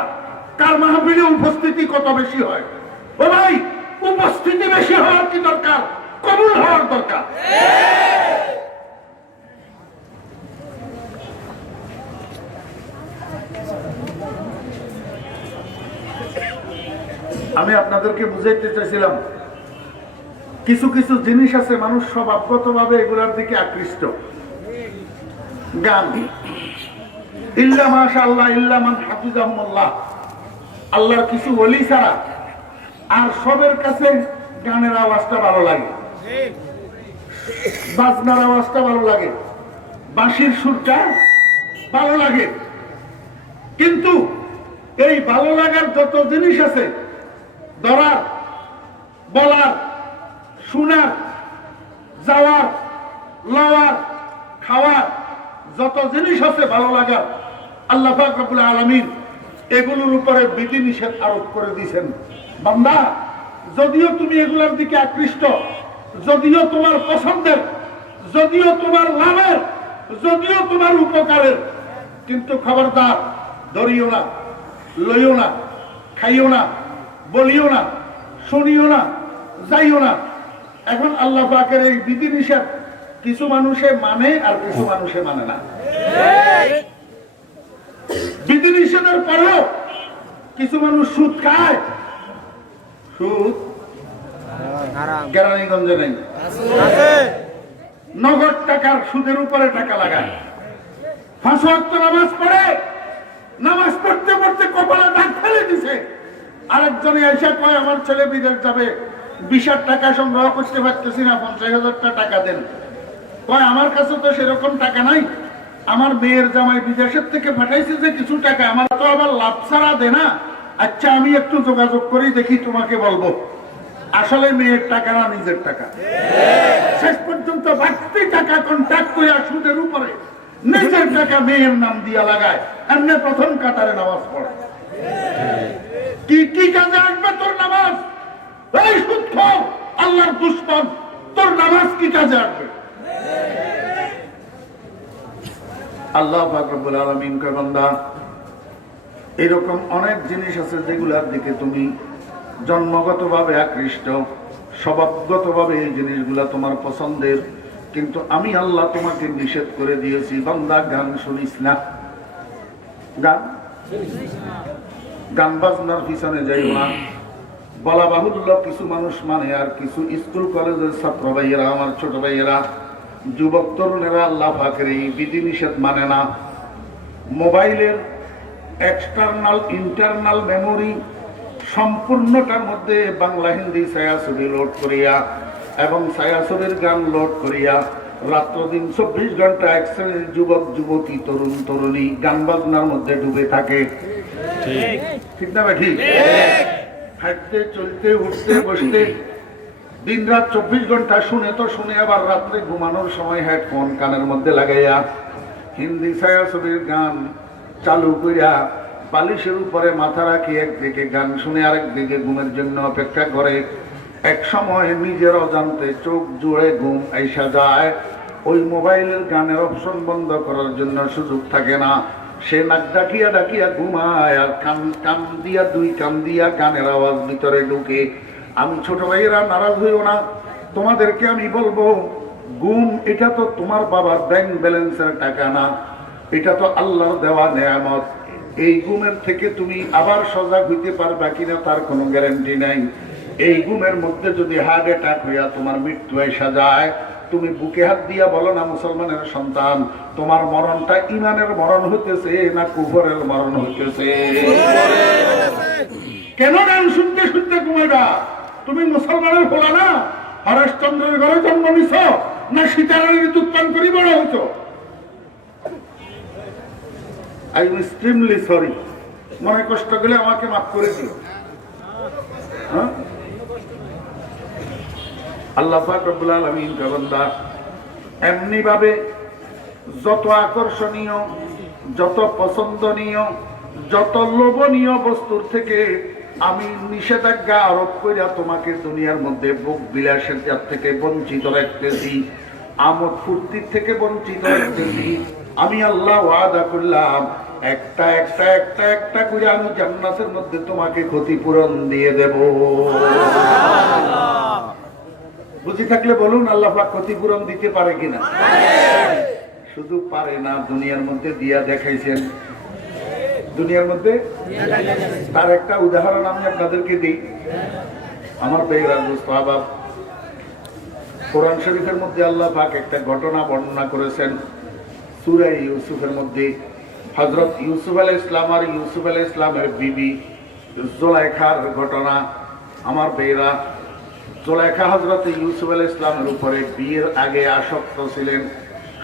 কার মাহফিলে উপস্থিতি কত বেশি হয়। ও ভাই, উপস্থিতি বেশি হওয়ার কি দরকার? কবুল হওয়ার দরকার। আমি আপনাদেরকে বুঝাইতে চাইছিলাম কিছু কিছু জিনিস আছে মানুষ স্বভাবগত ভাবে এগুলার দিকে আকৃষ্ট। গান, ইল্লা মাশাআল্লাহ ইল্লা মান হাফিজাহুল্লাহ, আল্লাহর কিছু ওলি ছাড়া আর সবের কাছে গানের আওয়াজটা ভালো লাগে, বাজনার আওয়াজটা ভালো লাগে, বাঁশির সুরটা ভালো লাগে। কিন্তু এই ভালো লাগার যত জিনিস আছে, ধরার, বলার, শোনার, যাওয়ার, লওয়ার, খাওয়ার যত জিনিস আছে ভালো লাগার, আল্লাহ পাক রব্বুল আলামিন এগুলোর উপরে বিধি নিষেধ আরোপ করে দিয়েছেন। বান্দা, যদিও তুমি এগুলোর দিকে আকৃষ্ট, যদিও তোমার পছন্দের, যদিও তোমার লাভের, যদিও তোমার উপকারের, কিন্তু খবরদার ধরিও না, লইও না, খাইও না, বলিও না, শুনিও না, যাইও না। এখন আল্লাহ পাকের এই বিধি নিষেধ কিছু মানুষে মানে আর কিছু মানুষে মানে না। বিধি নিষেধের পরেও কিছু মানুষ সুদ খায়। সুদ কেরানীগঞ্জে নেই, নগদ টাকার সুদের উপরে টাকা লাগায়। 5 ওয়াক্ত নামাজ পড়ে, নামাজ পড়তে পড়তে কপালে দাগ ফেলে দিছে। আরেকজনে এসে কয় আমার ছেলে বিদেশ যাবে, 20,000 টাকা সংগ্রহ করতে পারতেছি না, 50,000 টাকা দেন। কয় আমার কাছে তো সেরকম টাকা নাই, আমার মেয়ের জামাই বিদেশের থেকে পাঠাইছে যে কিছু টাকা, আমার তো আবার লাভ ছাড়া দে না। আচ্ছা আমি একটু যোগাযোগ করি, দেখি তোমাকে বলবো। আসলে মেয়ের টাকা না নিজের টাকা। শেষ পর্যন্ত বাড়তি টাকা কন্ট্যাক্ট করে সুদের উপরে নিজের টাকা মেয়ের নাম দিয়া লাগায়, এমনি প্রথম কাতারে নামাজ পড়ে। কি কি কাজে আসবে তোর নামাজ? এই সুদখোর, আল্লাহর দুশমন, তোর নামাজ কি কাজে আসবে? আল্লাহ পাক রব্বুল আলামিন কয় বান্দা, এরকম অনেক জিনিস আছে যেগুলোর দিকে তুমি জন্মগতভাবে আকৃষ্ট, স্বভাবগতভাবে এই জিনিসগুলা তোমার পছন্দের, কিন্তু আমি আল্লাহ তোমাকে নিষেধ করে দিয়েছি বান্দা গান শুনিস না, গান বাজনার পিছনে যাইও না। বলা বাহুল্য কিছু মানুষ মানে আর কিছু স্কুল কলেজের ছাত্র ভাইয়েরা, আমার ছোট ভাইয়েরা, যুবক তরুণেরা আল্লাহ পাকের এই বিধি নিষেধ মানে না। মোবাইলের এক্সটার্নাল ইন্টারনাল মেমোরি সম্পূর্ণটার মধ্যে বাংলা হিন্দি ছায়াছবি লোড করিয়া এবং ছায়াছবির গান লোড করিয়া রাত্র দিন 24 ঘন্টা এক শ্রেণীর যুবক যুবতী তরুণ তরুণী গান বাজনার মধ্যে ডুবে থাকে। ঠিক না ঠিক? হাঁটতে চলতে উঠতে বসতে দিন রাত 24 ঘন্টা শুনে তো শুনে, আবার রাত্রে ঘুমানোর সময় হেডফোন কানের মধ্যে লাগাইয়া হিন্দি ছায়াছবির গান চালু করিয়া বালিশের উপরে মাথা রাখি একদিকে গান শুনে আরেকদিকে ঘুমের জন্য অপেক্ষা করে। এক সময় নিজের অজান্তে চোখ জুড়ে ঘুম আইসা যায়, ওই মোবাইলের গানের অপশন বন্ধ করার জন্য সুযোগ থাকে না। সে নাক ডাকিয়া ডাকিয়া ঘুমায়, আর কান দিয়া দুই কান দিয়া গানের আওয়াজ ভিতরে ঢুকে। আমি ছোট ভাইয়েরা নারাজ হইও না, তোমাদেরকে আমি বলবো, ঘুম এটা তো তোমার বাবার ব্যাংক ব্যালেন্সের টাকা না, এটা তো আল্লাহর দেওয়া নেয়ামত। এই ঘুমের থেকে তুমি আবার সজাগ হইতে পারবা কিনা তার কোনো গ্যারান্টি নাই। এই ঘুমের মধ্যে যদি হার্ট অ্যাটাক হইয়া তোমার মৃত্যু এসে যায়, তুমি বুকে হাত দিয়া বলো না মুসলমানের সন্তান, তোমার মরণটা ইমানের মরণ হইতেছে না কুফরের মরণ হইতেছে? কেন গান শুনতে শুনতে ঘুমাইবা? তুমি মুসলমানের ফোলা না, হরেশচন্দ্রের ঘরে জন্ম নিছ না সীতারানীর দুধ পান করি বড় হইছ? আই এম এক্সট্রিমলি সরি, মনে কষ্ট গেলে আমাকে মাফ করে দিও। হ্যাঁ, আল্লাহ পাক রব্বুল আলামিন বান্দা এমনি ভাবে যত আকর্ষণীয়, যত পছন্দনীয়, যত লোভনীয় বস্তুর থেকে আমি নিষেধাজ্ঞা আরোপ করিয়া তোমাকে দুনিয়ার মধ্যে ভোগ বিলাসের থেকে বঞ্চিত রাখতেছি, আমোদ ফুর্তির থেকে বঞ্চিত রাখতেছি। আমি আল্লাহ ওয়াদা করলাম একটা একটা একটা একটা করে আমি জান্নাতের মধ্যে তোমাকে ক্ষতিপূরণ দিয়ে দেব। বুঝি থাকলে বলুন, আল্লাহ পাক ক্ষতিপূরণ দিতে পারে কিনা? শুধু পারে না, দুনিয়ার মধ্যে দিয়া দেখাইছেন। দুনিয়ার মধ্যে তার একটা উদাহরণ আমি আপনাদেরকে দিই। আমার বেগরাজ সাহাবাব, কোরআন শরীফের মধ্যে আল্লাহ পাক একটা ঘটনা বর্ণনা করেছেন সূরা ইউসুফের মধ্যে। হযরত ইউসুফ আলাইহিস সালাম আর ইউসুফ আলাইহিস সালামের বিবি জুলাইখার ঘটনা। আমার বেগরা, জুলাইখা হযরত ইউসুফ আলাইহিস সালামের উপরে বিয়ের আগে আসক্ত ছিলেন।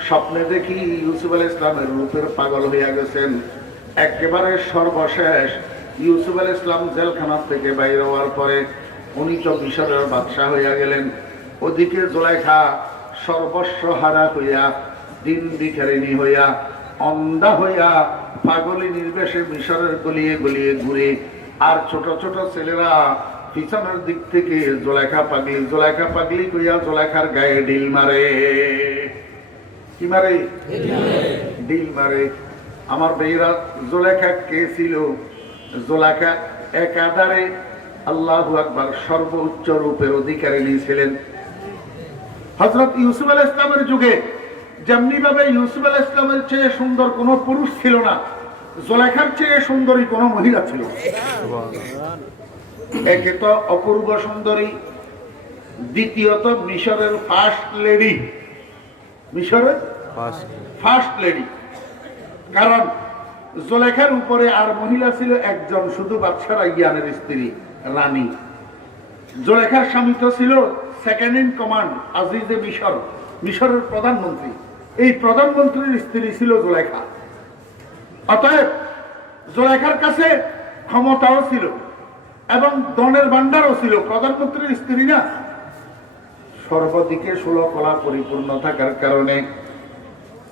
স্বপ্নে দেখি ইউসুফ আলাইহিস সালামের রূপের পাগল হইয়া গেছেন। একেবারে সর্বশেষ ইউসুফ আলাইহিস সালাম জেলখানা থেকে বাইরে হওয়ার পরে উনি তো মিশরের বাদশাহ হইয়া গেলেন। ওদিকে জুলাইখা সর্বস্ব হারা হইয়া, দিন ভিখারিণী হইয়া, অন্ধা হইয়া, পাগলি নির্বেশে মিশরের গলিয়ে গলিয়ে ঘুরে। আর ছোট ছোট ছেলেরা পিছনের দিক থেকে জুলাইখা পাগলি, জুলাইখা পাগলি কইয়া জুলাইখার গায়ে ঢিল মারে। কি মারে? ঢিল মারে। আমার বেইরা, জুলাইখা কে ছিল? জুলাইখা একাধারে আল্লাহু আকবার সর্বোচ্চ রূপের অধিকারিণী ছিলেন। হযরত ইউসুফ আলাইহিস সালামের যুগে যেমনি ভাবে ইউসুফ আলাইহিস সালামের চেয়ে সুন্দর কোন পুরুষ ছিল না, জুলাইখার চেয়ে সুন্দরী কোন মহিলা ছিল না। একে তো অপূর্ব সুন্দরী, দ্বিতীয়ত মিশরের ফার্স্ট লেডি। মিশরের ফার্স্ট লেডি। কারণ জুলাইখার উপরে আর মহিলা ছিল একজন, শুধু বাদশা রাইয়ানের স্ত্রী রানী। জুলাইখার স্বামী তো ছিল সেকেন্ড ইন কমান্ড আজিজে মিশর, মিশরের প্রধানমন্ত্রী। এই প্রধানমন্ত্রীর স্ত্রী ছিল জুলাইখা। অতএব জুলাইখার কাছে ক্ষমতাও ছিল এবং ধনের ভান্ডারও ছিল। প্রধানমন্ত্রীর স্ত্রী না, সর্বদিকে ষোলকলা পরিপূর্ণ থাকার কারণে,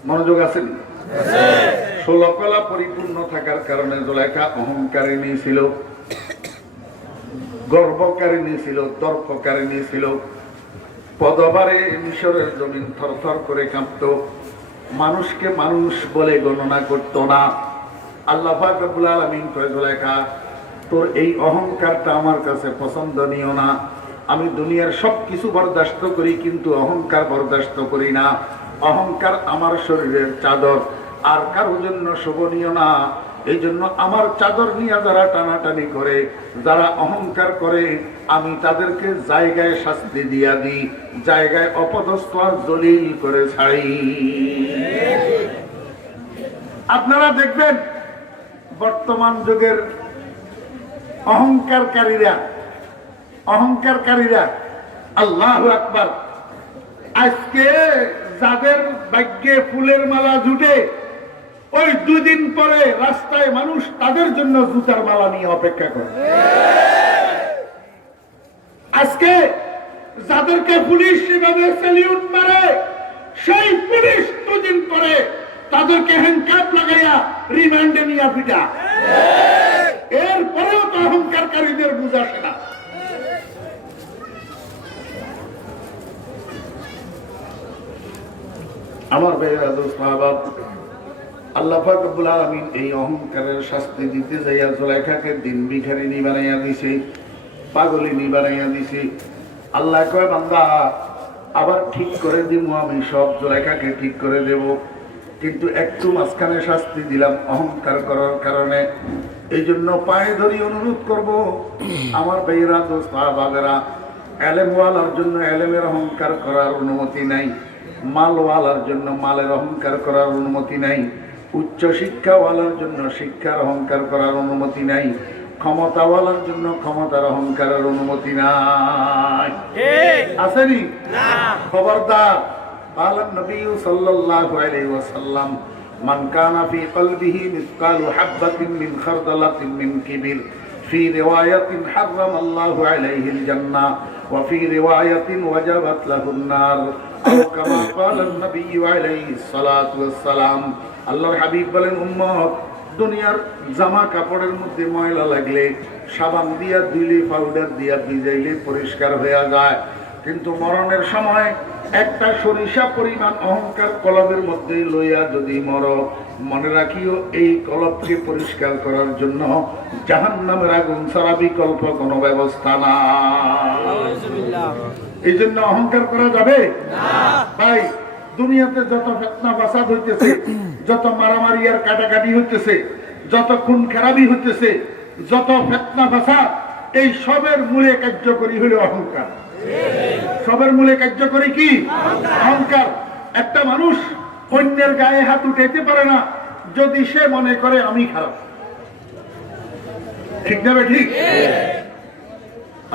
মনোযোগ আছেন, ষোলকলা পরিপূর্ণ থাকার কারণে জুলাইখা অহংকারিণী ছিল, গর্বকারিণী ছিল, দর্পকারিণী ছিল। পদবারে মিশরের জমিন থরথর করে কাঁপত। মানুষকে মানুষ বলে গণনা করত না। আল্লাহ পাক রব্বুল আলামিন কয়, জুলাইখা তোর এই অহংকারটা আমার কাছে পছন্দনীয় না। আমি দুনিয়ার সবকিছু বরদাস্ত করি, কিন্তু অহংকার বরদাস্ত করি না। অহংকার আমার শরীরের চাদর, আর কারোর জন্য শোভনীয় না। এই জন্য আমার চাদর নিয়ে যারা টানাটানি করে, যারা অহংকার করে, আমি তাদেরকে জায়গায় শাস্তি দিয়া দিই, জায়গায় অপদস্থ আর জলিল করে ছাড়ি। আপনারা দেখবেন বর্তমান যুগের অহংকারকারীরা, আল্লাহু আকবার, আজকে যাদের ভাগ্যে ফুলের মালা জুটে, ওই দুদিন পরে রাস্তায় মানুষ তাদের জন্য জুতার মালা নিয়ে অপেক্ষা করে। আজকে যাদেরকে পুলিশ সেভাবে স্যালিউট মারে, সেই পুলিশ দুদিন পরে তাদেরকে হ্যান্ডকাপ লাগাইয়া রিমান্ডে নিয়ে পিটা। এরপরেও তো অহংকারকারীদের বুঝ আসে না। আমার ভাইরা, দোস্ত, আল্লাহ পাক রব্বুল আলামিন এই অহংকারের শাস্তি দিতে যাইয়া জুলাইখাকে দিন ভিখারিনী বানাইয়া দিছে, পাগলিনী বানাইয়া দিছে। আল্লাহ কয় বান্দা আবার ঠিক করে দিব, আমি সব জুলাইখাকে ঠিক করে দেব, কিন্তু একটু মাঝখানে শাস্তি দিলাম অহংকার করার কারণে। এই জন্য পায়ে ধরি অনুরোধ করব আমার ভাইয়েরা, দোস্ত বাবেরা, এলেমওয়ালার জন্য এলেমের অহংকার করার অনুমতি নাই, মালওয়ালার জন্য মালের অহংকার করার অনুমতি নাই, উচ্চ শিক্ষাওয়ালার জন্য শিক্ষার অহংকার করার অনুমতি নাই, ক্ষমতাওয়ালার জন্য ক্ষমতার অহংকারের অনুমতি নাই। আসেনি? খবরদার। قال النبي صلى الله عليه وسلم من كان في قلبه مثقال حبة من خردلة من كبر في رواية حرم الله عليه الجنة وفي رواية وجبت له النار أو كما قال النبي عليه الصلاة والسلام। আল্লাহর হাবিব বলেন, উম্মত, দুনিয়ার জামা কাপড়ের মধ্যে ময়লা লাগলে সাবান দিয়া ধুইলে, পাউডার দিয়া ভিজাইলে পরিষ্কার হয়ে যায়, কিন্তু মরণের সময় একটা সরিষা পরিমাণ অহংকার কলবের মধ্যে লইয়া যদি মরো, মনে রাখিও এই কলবকে পরিষ্কার করার জন্য জাহান্নামের আগুন ছাড়া বিকল্প কোনো ব্যবস্থা না। এই জন্য অহংকার করা যাবে না ভাই। দুনিয়াতে যত ফিতনা ফাসাদ হইতেছে, যত মারামারি আর কাটাকাটি হইতেছে, যত খুন খারাপি হইতেছে, যত ফিতনা ফাসাদ, এই সবের মূলে কার্যকরী হলো অহংকার। সবের মূলে কার্যকরী কি? অহংকার। একটা মানুষ অন্যের গায়ে হাত উঠাইতে পারে না যদি সে মনে করে আমি খারাপ। ঠিক না বে ঠিক?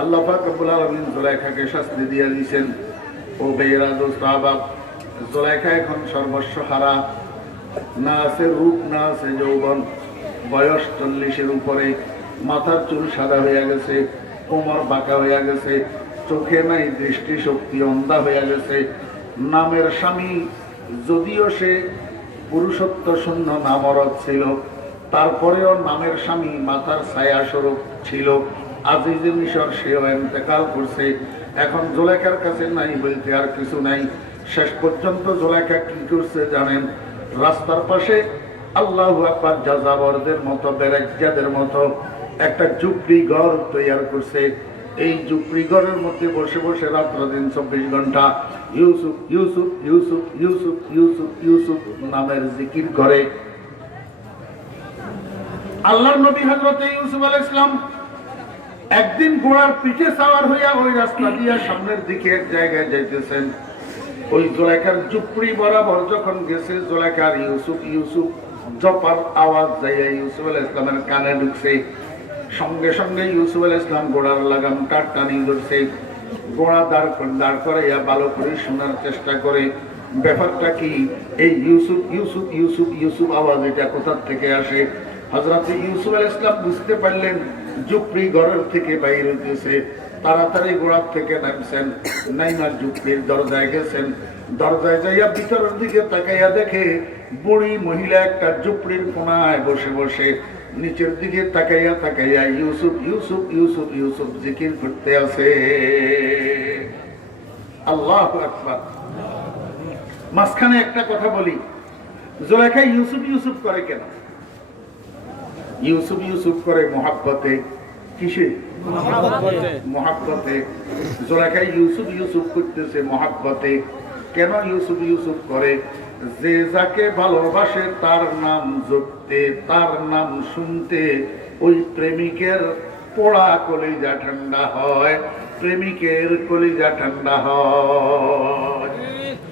আল্লাহ পাক রব্বুল আলামিন জুলাইখাকে শাস্তি দিয়ে দিয়েছেন। ও ভাইয়েরা, দোস্ত আহবাব, জুলাইখা এখন সর্বস্ব হারা, না আছে রূপ, না আছে যৌবন, বয়স 40-এর উপরে, মাথার চুল সাদা হয়ে গেছে, কোমর বাঁকা হয়ে গেছে, চোখে নাই দৃষ্টি শক্তি, অন্ধা হয়ে গেছে। নামের স্বামী, যদিও সে পুরুষত্ব শূন্য নামরত ছিল, তারপরেও নামের স্বামী মাথার ছায়া স্বরূপ ছিল। আজিজে মিশর সেও ইন্তেকাল করছে। এখন জুলাইখার কাছে নাই বলতে আর কিছু নাই। শেষ পর্যন্ত জুলাইখা কি করছে জানেন? রাস্তার পাশে আল্লাহু আকবার যাযাবরদের মতো, বেরেজ্জাদের মতো একটা ঝুপড়ি ঘর তৈরি করছে। এই ঝুপড়ি ঘরের মধ্যে বসে বসে রাত্র দিন 24 ঘন্টা ইউসুফ ইউসুফ ইউসুফ ইউসুফ ইউসুফ ইউসুফ নামের জিকির করে। আল্লাহর নবী হযরত ইউসুফ আলাইহিস সালাম একদিন ঘোড়ার পিঠে সাওয়ার হইয়া ওই রাস্তা দিয়ে সামনের দিকে এক জায়গায় যাইতেছেন। ওই জুলাইখার ঝুপড়ি বরাবর যখন গেছে, জুলাইখার ইউসুফ ইউসুফ জপার আওয়াজ যাইয়া ইউসুফ আলাইহিস সালামের কানে ঢুকছে। সঙ্গে সঙ্গে ইউসুফ আলাইহিস সালাম ঘোড়ার লাগামটা টানি ধরছে। ঘোড়া দাঁড় করাইয়া ভালো করে শোনার চেষ্টা করে ব্যাপারটা কি, এই ইউসুফ ইউসুফ ইউসুফ ইউসুফ আওয়াজ এটা কোথা থেকে আসে। হযরত ইউসুফ আলাইহিস সালাম বুঝতে পারলেন ঝুপড়ি ঘরের থেকে বাইর হইতেছে। তাড়াতাড়ি ঘোড়ার থেকে নামছেন, নাইমার ঝুপড়ির দরজায় গেছেন। দরজায় যাইয়া ভিতরের দিকে তাকাইয়া দেখে বুড়ি মহিলা একটা ঝুপড়ির কোনায় বসে বসে নিচের দিকে তাকাইয়া তাকাইয়া ইউসুফ ইউসুফ ইউসুফ ইউসুফ জিকির করতে আছে। আল্লাহু আকবার। মাঝখানে একটা কথা বলি, জুলাইখা ইউসুফ ইউসুফ করে কেন? ইউসুফ ইউসুফ করে মহাব্বতে। কিসে? মহাব্বতে। জুলাইখা ইউসুফ ইউসুফ করতেছে মহাব্বতে। কেন ইউসুফ ইউসুফ করে? যে যাকে ভালোবাসে তার নাম জপতে, তার নাম শুনতে ওই প্রেমিকের পোড়া কলিজা ঠান্ডা হয়, প্রেমিকের কলিজা ঠান্ডা হয়।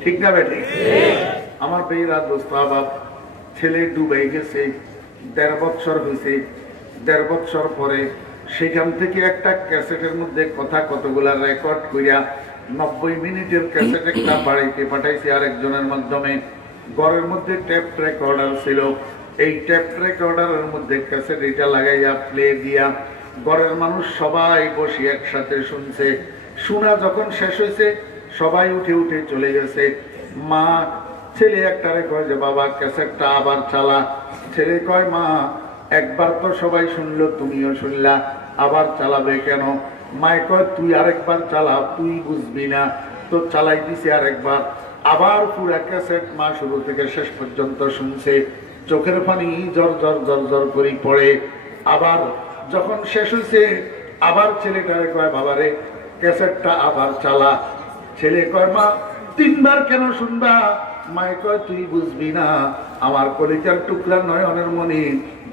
ঠিক না বেটি? আমার ভাইরা, দোস্ত আহবাব, ছেলে ডুবে গেছে, 1.5 বছর হয়েছে। 1.5 বছর পরে সেখান থেকে একটা ক্যাসেটের মধ্যে কথা কতগুলা রেকর্ড করিয়া 90 মিনিটের ক্যাসেট একটা বাড়িতে পাঠাইছে আরেকজনের মাধ্যমে। ঘরের মধ্যে টেপ রেকর্ডার ছিল। এই টেপ রেকর্ডারের মধ্যে ক্যাসেট এটা লাগাইয়া প্লে দিয়া ঘরের মানুষ সবাই বসে একসাথে শুনছে। শোনা যখন শেষ হয়েছে সবাই উঠে উঠে চলে গেছে। মা ছেলে একটারে কয় যে বাবা ক্যাসেটটা আবার চালা। ছেলে কয় মা একবার তো সবাই শুনলো, তুমিও শুনলা, আবার চালাবে কেন? মায় কয় তুই আরেকবার চালা, তুই বুঝবি না। তো চালাই দিছে আরেকবার। আবার পুরা ক্যাসেট মা শুরু থেকে শেষ পর্যন্ত শুনছে। চোখের পানি জর জর জর জর করে পড়ে। আবার যখন শেষ হয়েছে আবার ছেলেটারে কয়, বাবারে ক্যাসেটটা আবার চালা। ছেলে কয়, মা 3 বার কেন শুনবা? মায়ে কয়, তুই বুঝবি না, আমার কলিজার টুকরা নয়নের মণি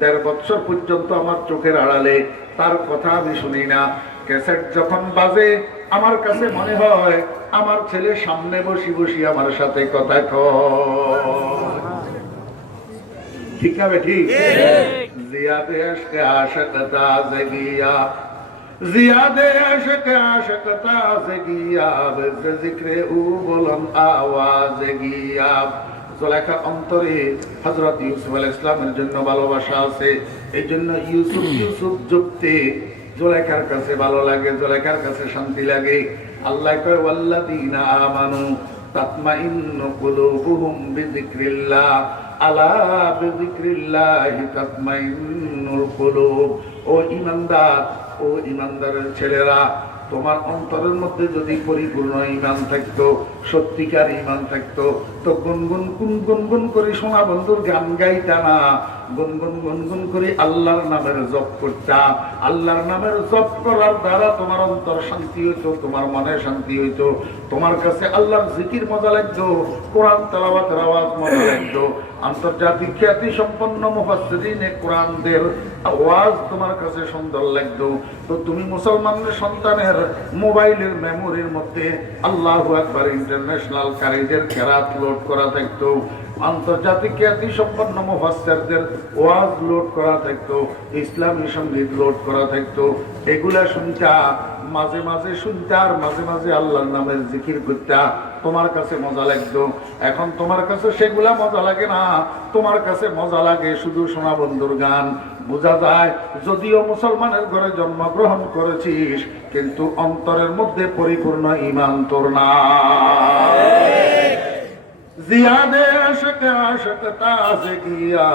1.5 বছর পর্যন্ত আমার চোখের আড়ালে, তার কথা আমি শুনি না। ক্যাসেট যখন বাজে আমার কাছে মনে হয় আমার ছেলে সামনে বসি বসি আমার সাথে কথা কয়। ঠিক না ঠিক? জিয়াদে আশকে আশক তাজগিয়া, জিয়াদে আশকে আশক তাজগিয়া, বেজে জিক্রে উ বুলন্দ আওয়াজে গিয়া। জুলাইখার অন্তরে হযরত ইউসুফ আলাইহিস সালামের জন্য ভালোবাসা আছে। এই জন্য ইউসুফ ইউসুফ জপতে জুলাইখার কাছে ভালো লাগে, জুলাইখার কাছে শান্তি লাগে। আল্লাহ কয়, ওয়াল্লাযীনা আমানু তাতমাইন্নু কুলুবুহুম বিযিকরিল্লাহ, আলা বিযিকরিল্লাহি তাতমাইন্নুল কুলুব। ও ঈমানদার, ও ঈমানদারের ছেলেরা, তোমার অন্তরের মধ্যে যদি পরিপূর্ণ ঈমান থাকতো, সত্যিকার ঈমান থাকতো, তো গুনগুন গুনগুন করে সোনা বন্ধুর গান গাইতা না, গুনগুন গুনগুন করে আল্লাহর নামের জপ করতা। আল্লাহর নামের জপ করার দ্বারা তোমার অন্তর শান্তি হইতো, তোমার মনে শান্তি হইতো, তোমার কাছে আল্লাহর জিকির মজা লাগতো, কোরআন তেলাওয়াতের আওয়াজ মজা লাগতো, আন্তর্জাতিক খ্যাতি সম্পন্ন মুফাসসিরিনে কোরআনদের আওয়াজ তোমার কাছে সুন্দর লাগতো। তো তুমি মুসলমানের সন্তানের মোবাইলের মেমোরির মধ্যে আল্লাহু আকবার ইন্টারন্যাশনাল কারীদের কেরাত লোড করা থাকতো, আন্তর্জাতিক খ্যাতি সম্পন্ন মুফাসসিরদের ওয়াজ লোড করা থাকতো, ইসলামী সঙ্গীত লোড করা থাকতো। এগুলা শুনতা, মাঝে মাঝে শুনতা, আর মাঝে মাঝে আল্লাহর নামের জিকির করতা, তোমার কাছে মজা লাগতো। এখন তোমার কাছে সেগুলা মজা লাগে না, তোমার কাছে মজা লাগে শুধু সোনা বন্ধুর গান। বোঝা যায় যদিও মুসলমানের ঘরে জন্মগ্রহণ করেছিস, কিন্তু অন্তরের মধ্যে পরিপূর্ণ ঈমান তোর না। জিয়াদে আশক আশক তাজগিয়া,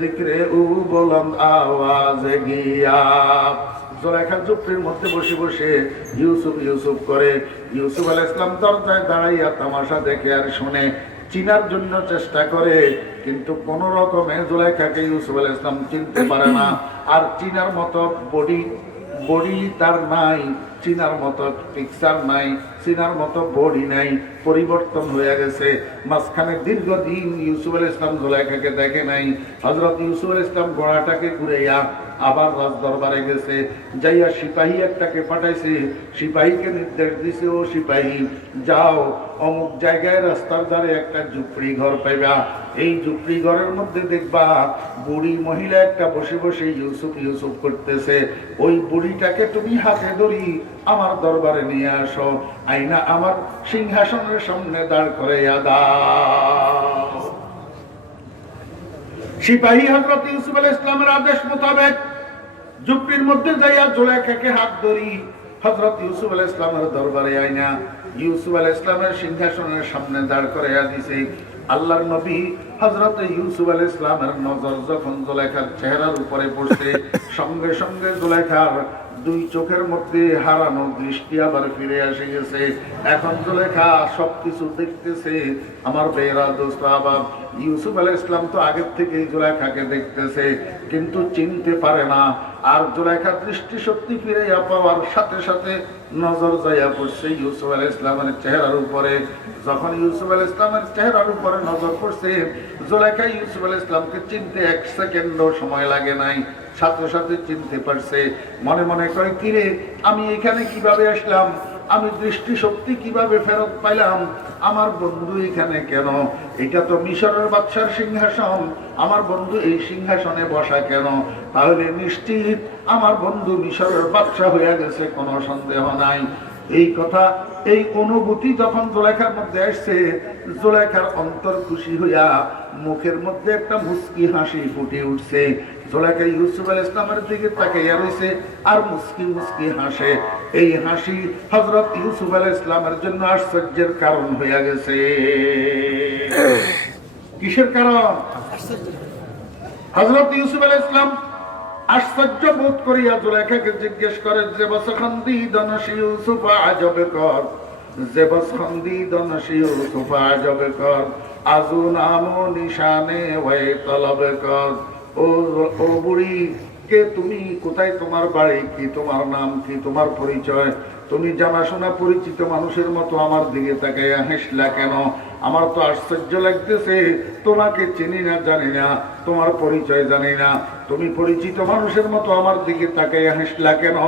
জিক্রে উ বুলন্দ আওয়াজে গিয়া। জুলাইখা ঝুপড়ির মধ্যে বসে বসে ইউসুফ ইউসুফ করে। ইউসুফ আলাইহিস সালাম দরজায় দাঁড়াইয়া তামাশা দেখে আর শুনে, চিনার জন্য চেষ্টা করে, কিন্তু কোন রকমে জুলাইখাকে ইউসুফ আলাইহিস সালাম চিনতে পারে না। আর চিনার মতো বডি তার নাই, চিনার মতো পিকচার নাই, চিনার মতো বডি নাই, পরিবর্তন হয়ে গেছে। মাঝখানে দীর্ঘদিন ইউসুফ আলাইহিস সালাম জুলাইখাকে দেখে নাই। হযরত ইউসুফ আলাইহিস সালাম ঘোড়াটাকে ঘুরাইয়া আবার রাজ দরবারে গেছে, যাইয়া সিপাহী একটাকে পাঠাইছে, সিপাহীকে নির্দেশ দিছে, ও সিপাহী যাও অমুক জায়গায় রাস্তার ধারে একটা ঝুপড়ি ঘর পাইবা, এই ঝুপড়ি ঘরের মধ্যে দেখবা বুড়ি মহিলা একটা বসে বসে ইউসুফ ইউসুফ করতেছে, ওই বুড়িটাকে তুমি হাতে ধরি আমার দরবারে নিয়ে আসো, আইনা আমার সিংহাসনের সামনে দাঁড় করাইয়া দাও। সিপাহী হযরত ইউসুফ আলাইহিস সালামের আদেশ মোতাবেক ঝুপড়ির মধ্যে যাইয়া জুলাইখাকে হাত ধরি হযরত ইউসুফ আলাইহিস সালামের দরবারে আইনা ইউসুফ আলাইহিস সালামের সিংহাসনের সামনে দাঁড় করাইয়া দিছে। আল্লাহর নবী হযরত ইউসুফ আলাইহিস সালামের নজর যখন জুলাইখার চেহারার উপরে পড়ছে, সঙ্গে সঙ্গে জুলাইখার 2 চোখের মধ্যে হারানো দৃষ্টি আবার ফিরে এসে গেছে। এখন জুলাইখা সবকিছু দেখতেছে। আমার বেরা দোস্ত আবার ইউসুফ আলাইহিস সালাম তো আগের থেকেই জুলাইখাকে দেখতেছে, কিন্তু চিনতে পারে না। আর জুলাইখার দৃষ্টি শক্তি ফিরে পাওয়ার সাথে সাথে নজর যাইয়া পড়ছে ইউসুফ আলাইহিস সালামের চেহারার উপরে। যখন ইউসুফ আলাইহিস সালামের চেহারার উপরে নজর পড়ছে, জুলাইখা ইউসুফ আলাইহিস সালামকে চিনতে 1 সেকেন্ডও সময় লাগে নাই, সাথে সাথে চিনতে পারছে। মনে মনে কয়, কিরে আমি এখানে কিভাবে আসলাম, আমি দৃষ্টি শক্তি কিভাবে ফেরত পাইলাম, আমার বন্ধু এখানে কেন, এটা তো মিশরের বাদশার সিংহাসন, আমার বন্ধু এই সিংহাসনে বসা কেন, তাহলে নিশ্চিত আমার বন্ধু মিশরের বাদশা হয়ে গেছে, কোনো সন্দেহ নাই। এই কথা, এই অনুভূতি যখন জুলাইখার মধ্যে আসছে, জুলাইখার অন্তর খুশি হইয়া মুখের মধ্যে একটা মুস্কি হাসি ফুটে উঠছে। জুলাইখা ইউসুফ আলাইহিস সালামের দিকে তাকাইয়া রইছে আর মুস্কি মুস্কি হাসে। এই হাসি হযরত ইউসুফ আলাইহিস সালামের জন্য আশ্চর্যের কারণ হইয়া গেছে। কিসের কারণ? হযরত ইউসুফ আলাইহিস সালাম আশ্চর্য বোধ করিয়া জুলাইখাকে জিজ্ঞেস করে যে, বসখান্দি দনশি ইউসুফ আজবে কর, জেবস খন্দিদন ইউসুফ আজব কর আজু নামো নিশানে ওয়ে তলব কর। ও বুড়ি, কে তুমি? কোথায় তোমার বাড়ি? কি তোমার নাম? কি তোমার পরিচয়? তুমি জানাশোনা পরিচিত মানুষের মতো আমার দিকে তাকাইয়া হেসলা কেন? আমার তো আশ্চর্য লাগতেছে, তোমাকে চিনি না, জানি না, তোমার পরিচয় জানি না, তুমি পরিচিত মানুষের মতো আমার দিকে তাকাইয়া হেসলা কেন?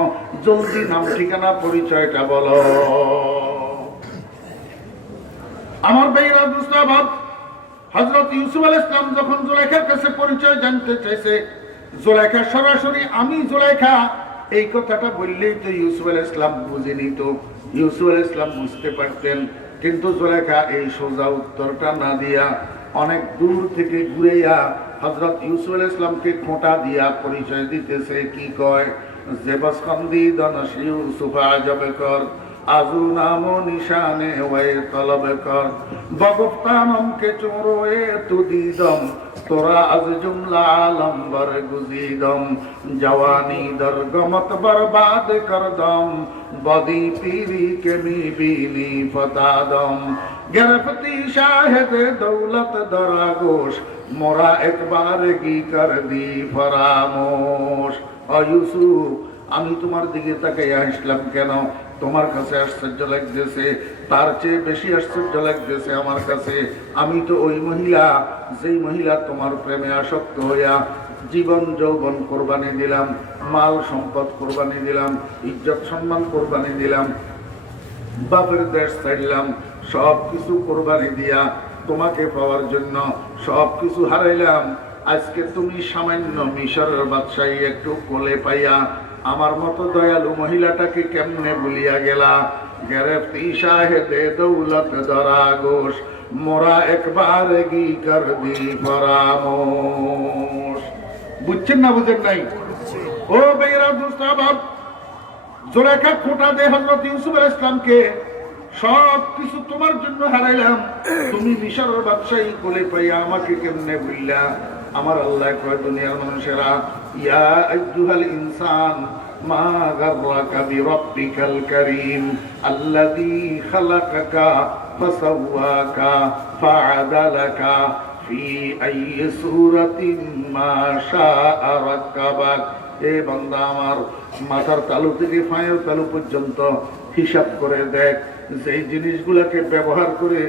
জলদি নাম ঠিকানা পরিচয়টা বলো। আমার ভাইরা দুস্তাবাদ, হযরত ইউসুফ আলাইহিস সালাম যখন জুলাইখার কাছে পরিচয় জানতে চাইছে, জুলাইখা সরাসরি আমি জুলাইখা এই কথাটা বললেই তো ইউসুফ আলাইহিস সালাম বুঝে নিত, ইউসুফ আলাইহিস সালাম বুঝতে পারতেন। কিন্তু জুলাইখা এই সোজা উত্তরটা না দিয়া অনেক দূর থেকে ঘুরেইয়া হযরত ইউসুফ আলাইহিস সালামকে খোঁটা দিয়া পরিচয় দিতেছে। কি কয়? জেবাস খন্দিদন ইউসুফ আজব কর আজু নামো নিশানে ওয়ে তলব কর বগফতানম কে চোরোয়ে তুদিদম তোরা আজ জুমলা আলম বর গুজিদম জওয়ানি দর গমত বরবাদ করদম বদি পীরি কে মি বিনি ফতাদম গরফতি শাহেদ দৌলত দরাগোশ মোরা একবার কি কর দি ফরামোশ। ও ইউসুফ, আমি তোমার দিকে তাকাইয়া হাসলাম কেন? তোমার কাছে আশ্চর্য লাগতেছে, তার চেয়ে বেশি আশ্চর্য লাগতেছে আমার কাছে। আমি তো ওই মহিলা, যেই মহিলা তোমার প্রেমে আসক্ত হইয়া জীবন যৌবন কোরবানি দিলাম, মাল সম্পদ কোরবানি দিলাম, ইজ্জত সম্মান কোরবানি দিলাম, বাপের দেশ ছাড়লাম, সব কিছু কোরবানি দিয়া তোমাকে পাওয়ার জন্য সব কিছু হারাইলাম। আজকে তুমি সামান্য মিশরের বাদশাহী একটু কোলে পাইয়া আমার মতো দয়ালু মহিলাটাকে কেমনে ভুলিয়া গেলা? গেরেফতি শাহেদে দৌলত দরাগোশ মোরা একবার গি কর দি পরামোশ। বুঝছেন না বুঝেন নাই? ও বেরা দুস্তাবাব, জুলাইখা খোঁটা দে হযরত ইউসুফ আলাইহিস সালামকে, সব কিছু তোমার জন্য হারাইলাম, তুমি মিশরের বাদশাহী কোলে পাইয়া আমাকে কেমনে ভুললা? আমার আল্লাহ কয়, দুনিয়ার মানুষেরা, ইয়া আইয়ুহাল ইনসান মা গাররাকা বিরাব্বিকাল কারীম আল্লাযী খালাকাকা ফাসাওয়াকা ফাআদালাকা ফি আইয়ি সূরাতিন মা শাআ রাক্কাবাক। এ বান্দা আমার, মাথার তালু থেকে পায়ের তালু পর্যন্ত হিসাব করে দেখ, যেই জিনিসগুলাকে ব্যবহার করে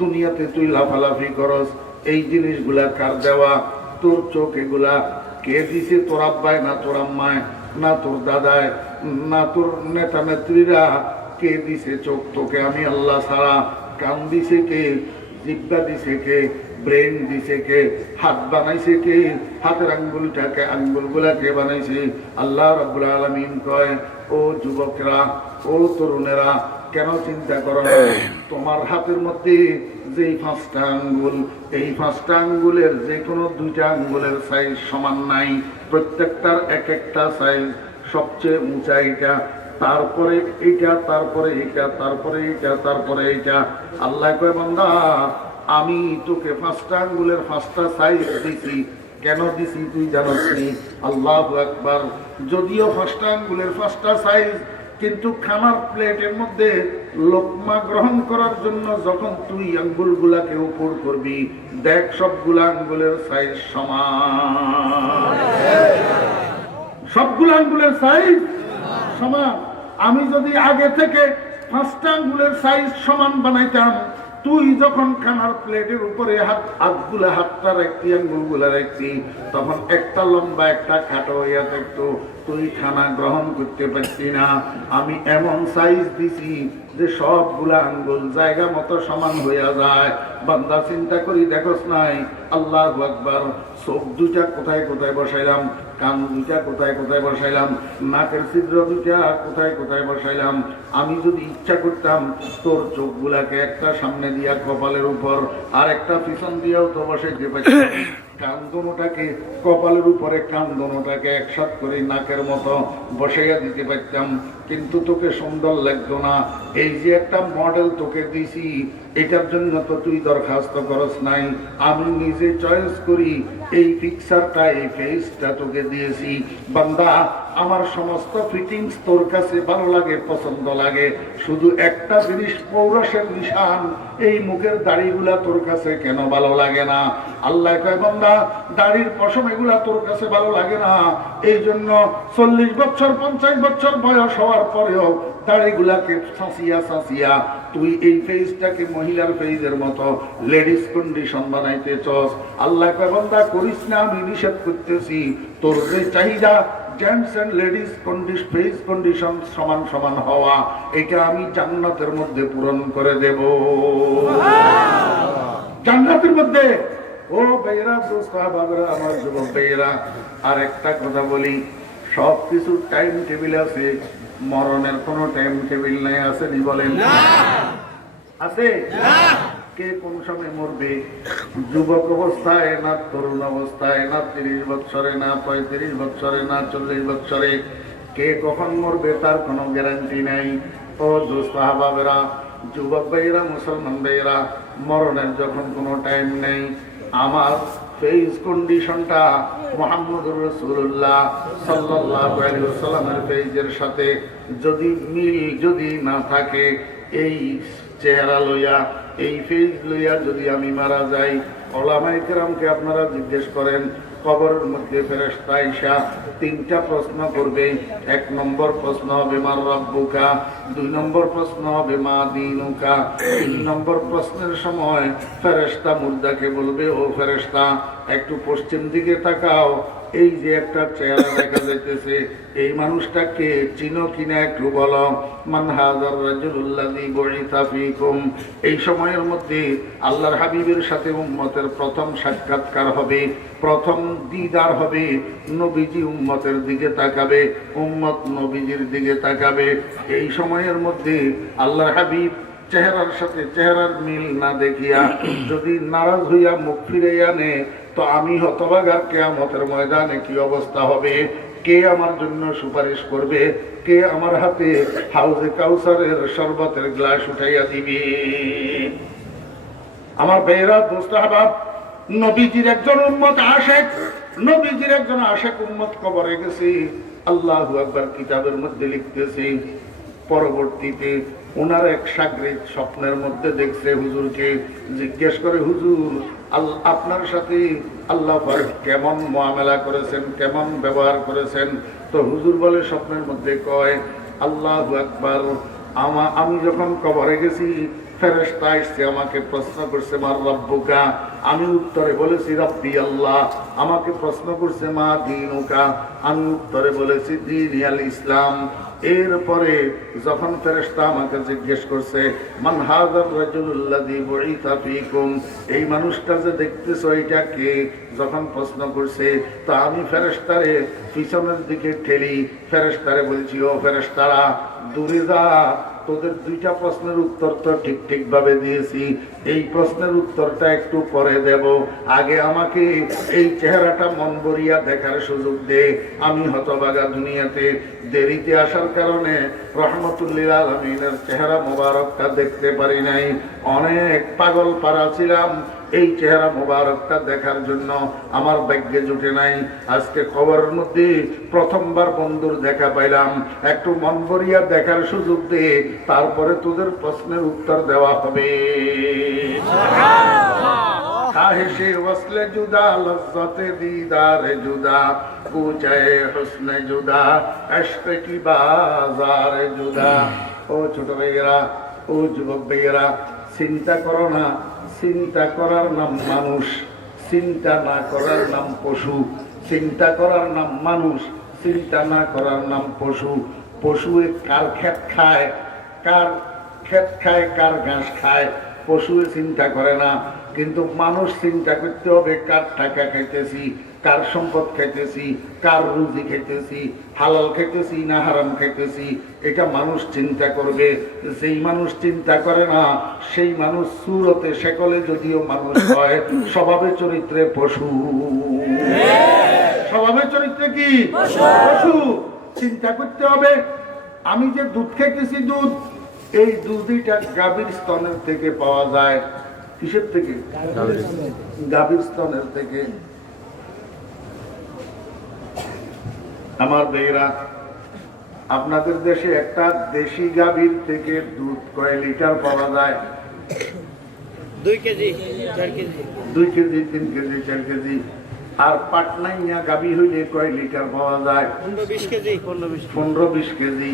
দুনিয়াতে তুই লাফালাফি করস, এই জিনিসগুলা কার দেওয়া? তোর চোখ এগুলা কে দিছে? তোর আব্বায় না তোর আম্মায় না তোর দাদায় না তোর নেতা নেত্রীরা? কে দিছে চোখ তোকে? আমি আল্লাহ ছাড়া। কান দিছে কে? জিহ্বা দিছে কে? ব্রেন দিছে কে? হাত বানাইছে কে? হাতের আঙ্গুলটাকে, আঙ্গুলগুলা কে বানাইছে? আল্লাহ রাব্বুল আলামিন কয়, ও যুবকরা, ও তরুণেরা, কেন চিন্তা করো না? তোমার হাতের মধ্যে যেই 5টা আঙ্গুল, এই 5টা আঙ্গুলের যে কোনো 2টা আঙ্গুলের সাইজ সমান নাই, প্রত্যেকটার এক একটা সাইজ। সবচেয়ে উঁচা এটা, তারপরে এটা, তারপরে এটা, তারপরে এটা, তারপরে এটা। আল্লাহ কয়, বান্দা, আমি তোকে 5টা আঙ্গুলের 5টা সাইজ দিছি। কেন দিছি তুই জানোস নি? আল্লাহু আকবার। যদিও 5টা আঙ্গুলের 5টা সাইজ, কিন্তু খানার প্লেটের মধ্যে লোকমা গ্রহণ করার জন্য যখন তুই আঙ্গুলগুলাকে উপর করবি, দেখ সবগুলা আঙ্গুলের সাইজ সমান, সবগুলা আঙ্গুলের সাইজ সমান। আমি যদি আগে থেকে 5টা আঙ্গুলের সাইজ সমান বানাইতাম, তুই যখন খানার প্লেটের উপরে হাতটা রাখতি, আঙ্গুলগুলা রাখতি, তখন একটা লম্বা একটা খাটো হইয়া থাকতো, তুই খানা গ্রহণ করতে পারতি না। আমি এমন সাইজ দিছি যে সবগুলা আঙ্গুল জায়গা মতো সমান হইয়া যায়। বান্দা চিন্তা করি দেখোস নাই? আল্লাহু আকবার। চোখ 2টা কোথায় কোথায় বসাইলাম, কান 2টা কোথায় কোথায় বসাইলাম, নাকের ছিদ্র 2টা কোথায় কোথায় বসাইলাম। আমি যদি ইচ্ছা করতাম তোর চোখগুলাকে একটা সামনে দিয়া কপালের উপর আর একটা পিছন দিয়েও তো বসাইতে পারতাম। কান দোনোটাকে কপালের উপরে, কান দোনোটাকে একসাথে করে নাকের মতো বসাইয়া দিতে পারতাম। কিন্তু তোকে সুন্দর লাগতো না। এই যে একটা মডেল তোকে দিছি, এটার জন্য তো তুই দরখাস্ত করস নাই, আমি নিজে চয়েস করি এই পিকচারটা, এই ফেসটা তোকে দিয়েছি। বান্দা, আমার সমস্ত ফিটিংস তোর কাছে ভালো লাগে, পছন্দ লাগে, শুধু একটা জিনিস পৌরুষের নিশান, এই মুখের দাড়িগুলা তোর কাছে কেন ভালো লাগে না? আল্লাহ কয়, বান্দা, দাড়ির পশম এগুলা তোর কাছে ভালো লাগে না, এই জন্য 40 বছর 50 বছর বয়স হওয়ার পরেও দাড়িগুলাকে সাঁচিয়া তুই এই ফেসটাকে মহিলার ফেসের মতো লেডিস কন্ডিশন বানাইতে চস। আল্লাহ কয়, বান্দা করিস না, আমি নিষেধ করতেছি। তোর যে চাহিদা gents and ladies face condition সমান সমান হওয়া, এটা আমি জান্নাতের মধ্যে পূরণ করে দেব। জান্নাতের মধ্যে। ও ভাইরা, দোস্ত বাবরা, আমার যুবক ভাইরা, আর একটা কথা বলি, সব কিছু টাইম টেবিল আছে, মরণের কোনো টাইম টেবিল নাই। আছে নি বলেন? আছে? কে কোন সময় মরবে? যুবক অবস্থায় না, তরুণ অবস্থায় না, 30 বছরে না, 35 বছরে না, 40 বছরে, কে কখন মরবে তার কোনো গ্যারান্টি নাই। ও দোস্ত বাবরা, যুবক ভাইরা, মুসলমান ভাইরা, মরণের যখন কোনো টাইম নেই, আমার ফেস কন্ডিশনটা মুহাম্মদুর রাসূলুল্লাহ সাল্লাল্লাহু আলাইহি ওয়াসাল্লামের ফেজের সাথে যদি না থাকে, এই চেহারা লইয়া, এই ফেজ লইয়া যদি আমি মারা যাই, ওলামায়ে কেরামকে আপনারা জিজ্ঞেস করেন, কবরের মধ্যে ফেরেশতা আইসা 3টা প্রশ্ন করবে। 1 নম্বর প্রশ্ন হবে মা রাব্বুকা, 2 নম্বর প্রশ্ন হবে মা দীনুকা, 3 নম্বর প্রশ্নের সময় ফেরেশতা মুর্দাকে বলবে, ও ফেরেশতা, একটু পশ্চিম দিকে তাকাও, এই যে একটা চেহারা দেখা যাইতেছে, এই মানুষটাকে চিনো কিনা একটু বলো। মান হাযার রাজুলুল্লাযী বুইসা ফীকুম। এই সময়ের মধ্যে আল্লাহর হাবিবের সাথে উম্মতের প্রথম সাক্ষাৎকার হবে, প্রথম দিদার হবে। নবীজি উম্মতের দিকে তাকাবে, উম্মত নবীজির দিকে তাকাবে। এই সময়ের মধ্যে আল্লাহর হাবিব চেহারার সাথে চেহারার মিল না দেখিয়া যদি নারাজ হইয়া মুখ ফিরাইয়া নে, তো আমি হতভাগার কিয়ামতের ময়দানে কি অবস্থা হবে? কে আমার জন্য সুপারিশ করবে? কে আমার হাতে হাউজে কাউসারের শরবতের গ্লাস উঠাইয়া দিবে? আমার ভাইরা, দোস্ত আহবাব, নবীজির একজন উম্মত আশেক, নবীজির একজন আশেক উম্মত কবরে গেছে। আল্লাহু আকবার কিতাবের মধ্যে লিখতেছে, পরবর্তীতে ওনার এক শাগরিদ স্বপ্নের মধ্যে দেখছে হুজুরকে, জিজ্ঞেস করে, হুজুর, আপনার সাথে আল্লাহ কেমন মুআমালা করেছেন, কেমন ব্যবহার করেছেন? তো হুজুর বলে, স্বপ্নের মধ্যে কয়, আল্লাহু আকবার, আমি যখন কবরে গেছি, ফেরেশতা এসে আমাকে প্রশ্ন করছে, মা রাব্বুকা, আমি উত্তরে বলেছি রাব্বি আল্লাহ। আমাকে প্রশ্ন করছে, মা দীনুকা, আমি উত্তরে বলেছি দীন আল ইসলাম। এরপরে যখন ফেরেশতা আমাকে জিজ্ঞেস করছে, মান হাযার রাজুলুল্লাযী বুইসা ফীকুম, এই মানুষটা যে দেখতেছো এটা কে, যখন প্রশ্ন করছে, তা আমি ফেরেশতারে পিছনের দিকে ঠেলি, ফেরেশতারে বলছি, ও ফেরেশতারা, দূরে যা, তোদের 2টা প্রশ্নের উত্তর তো ঠিক ভাবে দিয়েছি, এই প্রশ্নের উত্তরটা একটু পরে দেব, আগে আমাকে এই চেহারাটা মন ভরিয়া দেখার সুযোগ দে। আমি হতভাগা দুনিয়াতে দেরিতে আসার কারণে রহমতুল্লিল আলামিনের চেহারা মোবারকটা দেখতে পারি নাই। অনেক পাগল পারা ছিলাম, এই চেহারা মোবারকটা দেখার জন্য আমার ভাগ্যে জুটে নাই। আজকে খবরের মধ্যে প্রথমবার বন্ধুর দেখা পাইলাম, একটু মন ভরিয়া দেখার সুযোগ দে, তারপরে তোদের প্রশ্নের উত্তর দেওয়া হবে। খাহেশে ওয়াসলে জুদা, লজ্জতে দিদারে জুদা, কুচায়ে হুসনে জুদা, ইশক কি বাজারে জুদা। ও ছোট ভাইয়েরা, ও যুবক ভাইয়েরা, চিন্তা করো না, চিন্তা করার নাম মানুষ, চিন্তা না করার নাম পশু। চিন্তা করার নাম মানুষ, চিন্তা না করার নাম পশু। পশু কার ক্ষেত খায়, কার ক্ষেত খায়, কার ঘাস খায়, পশু চিন্তা করে না। কিন্তু মানুষ চিন্তা করতে হবে, কার টাকা খাইতেছি, কার সম্পদ খাইতেছি, কার রুজি খাইতেছি, হালাল খাইতেছি না হারাম খাইতেছি, এটা মানুষ চিন্তা করবে। যেই মানুষ চিন্তা করে না, সেই মানুষ সুরতে সেকলে যদিও মানুষ হয়, স্বভাবে চরিত্রে পশু। স্বভাবে চরিত্রে কি? পশু। চিন্তা করতে হবে, আমি যে দুধ খাইতেছি, দুধ, এই দুধটা গাভীর স্তনের থেকে পাওয়া যায়। কিসের থেকে? গাভীর স্তনের থেকে। আমার ভাইরা, আপনাদের দেশে একটা দেশি গাভীর থেকে দুধ কয় লিটার পাওয়া যায়? 2 KG 4 KG 2 KG 3 KG 4 KG. আর পাটনাইয়া গাভী হইলে কয় লিটার পাওয়া যায়? 15-20 কেজি 15-20 কেজি।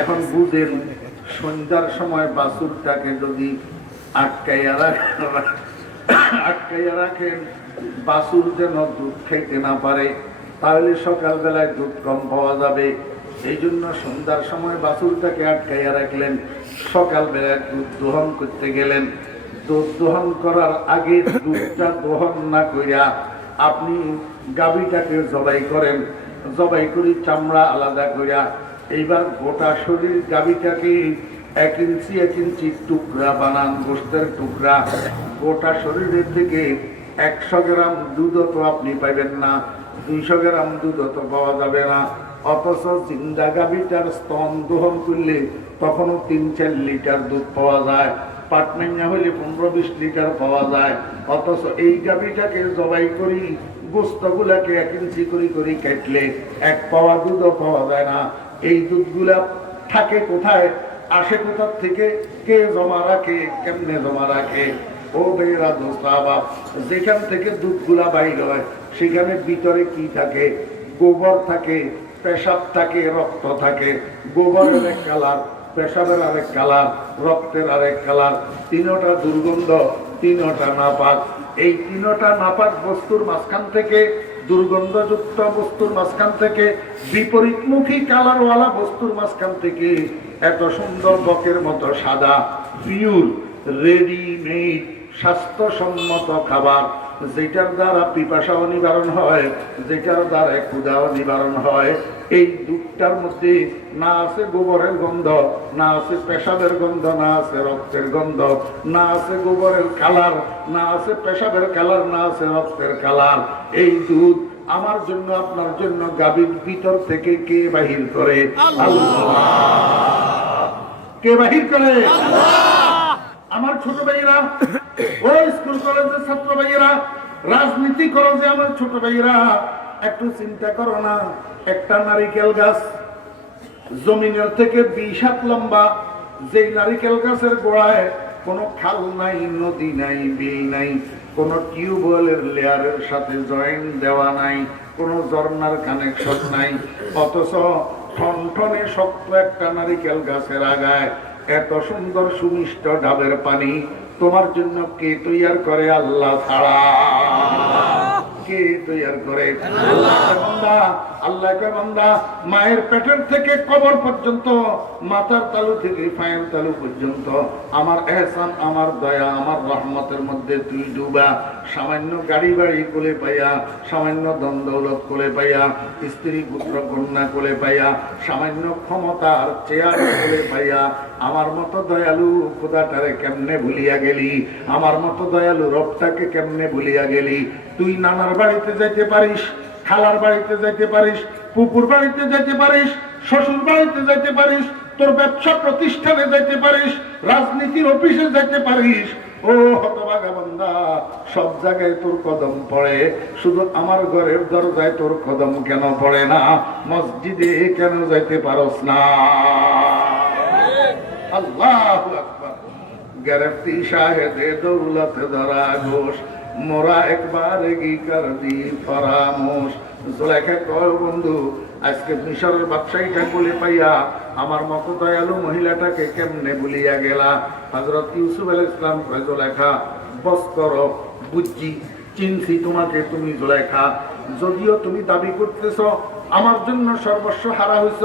এখন বুঝেন, সন্ধ্যার সময় বাছুরটাকে যদি আটকাইয়া রাখেন, বাছুর যেন দুধ খাইতে না পারে, তাহলে সকালবেলায় দুধ কম পাওয়া যাবে। এই জন্য সন্ধ্যার সময় বাছুরটাকে আটকাইয়া রাখলেন, সকালবেলায় দুধ দোহন করতে গেলেন। দুধ দোহন করার আগে দুধটা দোহন না কইরা আপনি গাভীটাকে জবাই করেন, জবাই করি চামড়া আলাদা কইরা এইবার গোটা শরীর গাভীটাকে 1 ইঞ্চি 1 ইঞ্চি টুকরা বানান, গোস্তের টুকরা। গোটা শরীরের থেকে 100 গ্রাম দুধও তো আপনি পাইবেন না, 200 গ্রাম দুধও তো পাওয়া যাবে না। অথচ জিন্দা গাভীটার স্তন দোহন করলে তখনও 3-4 লিটার দুধ পাওয়া যায়। পাটনাইয়া হইলে 15-20 লিটার পাওয়া যায়। অথচ এই গাভীটাকে জবাই করি, গোস্তগুলাকে 1 ইঞ্চি করে কাটলে 1 পাওয়া দুধও পাওয়া যায় না। এই দুধগুলা থাকে কোথায়, আসে কোথার থেকে, কে জমা রাখে, কেমনে জমা রাখে? ও বেরা দোস্তাবা, যেখান থেকে দুধগুলা বাইর হয় সেখানে ভিতরে কি থাকে? গোবর থাকে, পেশাব থাকে, রক্ত থাকে। গোবরের এক কালার, পেশাবের আরেক কালার, রক্তের আরেক কালার। তিনটা দুর্গন্ধ, তিনটা নাপাক। এই তিনটা নাপাক বস্তুর মাঝখান থেকে, দুর্গন্ধযুক্ত বস্তুর মাঝখান থেকে, বিপরীতমুখী কালারওয়ালা বস্তুর মাঝখান থেকে এত সুন্দর বকের মতো সাদা পিওর রেডিমেড স্বাস্থ্যসম্মত খাবার, যেটার দ্বারা পিপাসাও নিবারণ হয়, যেটার দ্বারা ক্ষুধাও নিবারণ হয়। এই দুধটার মধ্যে না আছে গোবরের গন্ধ, না আছে পেশাবের গন্ধ, না আছে রক্তের গন্ধ, না আছে গোবরের কালার, না আছে পেশাবের কালার, না আছে রক্তের কালার। এই দুধ আমার জন্য, আপনার জন্য গাভীর ভিতর থেকে কে বাহির করে? আল্লাহ। কে বাহির করে? আমার ছোট ভাইয়েরা, ও স্কুল কলেজের ছাত্র ভাইয়েরা, রাজনীতি করো যে আমার ছোট ভাইয়েরা, একটু চিন্তা করো না। একটা নারিকেল গাছ জমিনের থেকে 20 হাত লম্বা, যে নারিকেল গাছের গোড়ায় কোনো খাল নাই, নদী নাই, বিল নাই, কোনো টিউবওয়েলের লেয়ারের সাথে জয়েন্ট দেওয়া নাই, কোনো ঝর্ণার কানেকশন নাই। অথচ ঠনঠনে শক্ত একটা নারিকেল গাছের আগায় এত সুন্দর সুমিষ্ট ডাবের পানি তোমার জন্য কে তৈয়ার করে? আল্লাহ ছাড়া কে তৈয়ার করে? আল্লাহ কে বান্দা, মায়ের পেটের থেকে কবর পর্যন্ত, মাথার তালু থেকে পায়ের তালু পর্যন্ত আমার এহসান, আমার দয়া, আমার রহমতের মধ্যে তুই ডুবা। সামান্য গাড়ি বাড়ি কোলে পাইয়া, সামান্য ধন দৌলত কোলে পাইয়া, স্ত্রী পুত্র কন্যা কোলে পাইয়া, সামান্য ক্ষমতার চেয়ার কোলে পাইয়া আমার মতো দয়ালু খোদাটারে কেমনে ভুলিয়া গেলি? আমার মতো দয়ালু রবটাকে কেমনে ভুলিয়া গেলি? তুই নানার বাড়িতে যাইতে পারিস, খালার বাড়িতে যাইতে পারিস, পুকুর বাড়িতে যাইতে পারিস, শ্বশুর বাড়িতে যাইতে পারিস, তোর ব্যবসা প্রতিষ্ঠানে যাইতে পারিস, রাজনীতির অফিসে যাইতে পারিস। ও হতভাগা বান্দা, সব জায়গায় তোর কদম পড়ে, শুধু আমার ঘরের দরজায় তোর কদম কেন পড়ে না? মসজিদে কেন যাইতে পারস না? আল্লাহু আকবার। গ্রেফতি শাহেদে দৌলত ধরা ঘোষ, মোরা একবার কি কর দি পরামর্শ। জুলেখা কয়, বন্ধু আজকে মিশরের ব্যবসায়ীটা বলে পাইয়া আমার মতো দয়ালু মহিলাটাকে কেমনে ভুলিয়া গেলা? হযরত ইউসুফ আলাইহিস সালাম কয়, জুলেখা বস করো, বুঝছি, চিনছি তোমাকে, তুমি জুলেখা। যদিও তুমি দাবি করতেছ আমার জন্য সর্বস্ব হারা হইছ,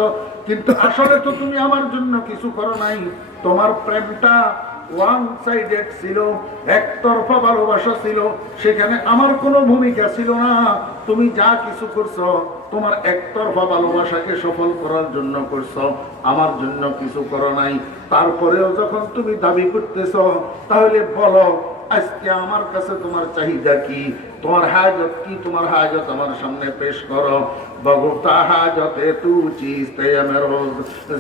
কিন্তু আসলে তো তুমি আমার জন্য কিছু করো নাই। তোমার প্রেমটা ওয়ান সাইডেড ছিল, একতরফা ভালোবাসা ছিল, সেখানে আমার কোনো ভূমিকা ছিল না। তুমি যা কিছু করছো তোমার একতরফা ভালোবাসাকে সফল করার জন্য করছো, আমার জন্য কিছু করো নাই। তারপরেও যখন তুমি দাবি করতেছ, তাহলে বলো আজকে আমার কাছে তোমার চাহিদা কি, তোমার হাজত কি, তোমার হাজত আমার সামনে পেশ করো। বগুতা হাজতে তু চিস্তে মেরোজ,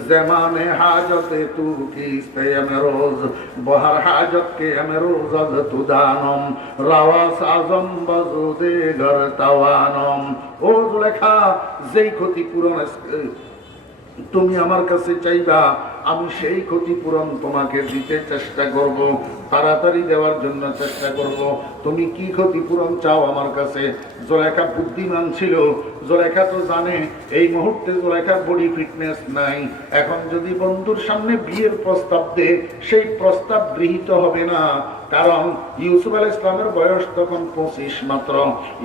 জমানে হাজতে তু কিস্তে মেরোজ, বহর হাজত কে মেরোজ আজ তু দানম, রাওয়াস আজম বাজুদে গর তাওয়ানম। ও জুলেখা, যেই ক্ষতিপূরণ তুমি আমার কাছে চাইবা, আমি সেই ক্ষতিপূরণ তোমাকে দিতে চেষ্টা করব, তাড়াতাড়ি দেওয়ার জন্য চেষ্টা করব। তুমি কি ক্ষতিপূরণ চাও আমার কাছে? জুলেখা বুদ্ধিমান ছিল, জুলেখা তো জানে এই মুহূর্তে জুলেখার বডি ফিটনেস নাই। এখন যদি বন্ধুর সামনে বিয়ের প্রস্তাব দে, সেই প্রস্তাব গৃহীত হবে না, কারণ ইউসুফ আলাইহিস ইসলামের বয়স তখন 25 মাত্র।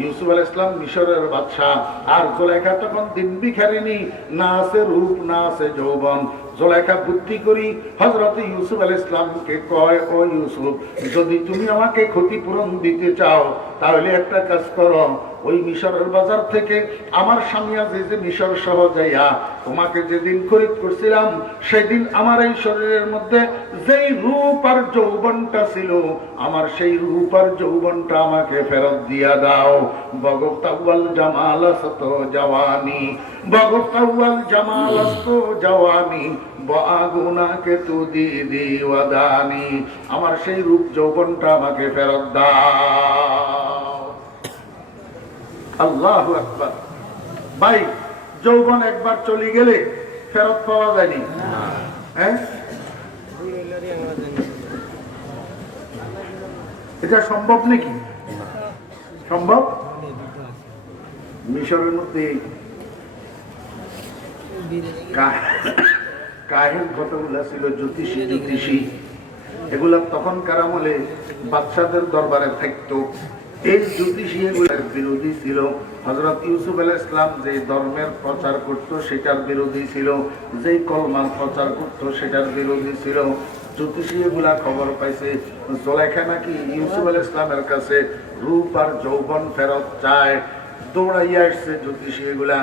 ইউসুফ আলাইহিস ইসলাম মিশরের বাদশা, আর জুলেখা তখন দিন ভিখারিনী, না আছে রূপ না আছে যৌবন। জুলেখা বুদ্ধি করি হযরত ইউসুফ আলাইহিস ইসলামকে কয়, ও ইউসুফ, যদি তুমি আমাকে ক্ষতিপূরণ দিতে চাও তাহলে একটা কাজ করো, ওই মিশরের বাজার থেকে আমার স্বামী যে মিশর সহ যাইয়া তোমাকে যেদিন খরিদ করছিলাম, সেদিন আমার এই শরীরের মধ্যে যেই রূপ আর যৌবনটা ছিল, আমার সেই রূপ আর যৌবনটা আমাকে ফেরত দিয়া দাও। বগতাওয়াল জামালাসত জাওয়ানি, বগতাওয়াল জামালাসত জাওয়ানি, বাগুনাকে তু দিদি ওয়াদানি, আমার সেই রূপ যৌবনটা আমাকে ফেরত দাও। আল্লাহু আকবার। ভাই, যৌবন একবার চলে গেলে ফেরত পাওয়া যায়নি, হ্যাঁ? এটা সম্ভব নাকি? সম্ভব? মিশরের মধ্যে কাহিল কতগুলা ছিল, জ্যোতিষী জ্যোতিষী, এগুলা তখনকার আমলে বাদশাদের দরবারে থাকতো। এই জ্যোতিষী এগুলোর বিরোধী ছিল। হযরত ইউসুফ আলাইহিস সালাম যে ধর্মের প্রচার করত সেটার বিরোধী ছিল, যেই কলমার প্রচার করত সেটার বিরোধী ছিল। জ্যোতিষী এগুলা খবর পাইছে জুলেখা নাকি ইউসুফ আলাইহিস সালামের কাছে রূপ আর যৌবন ফেরত চায়। দৌড়াইয়া আসছে জ্যোতিষী এগুলা,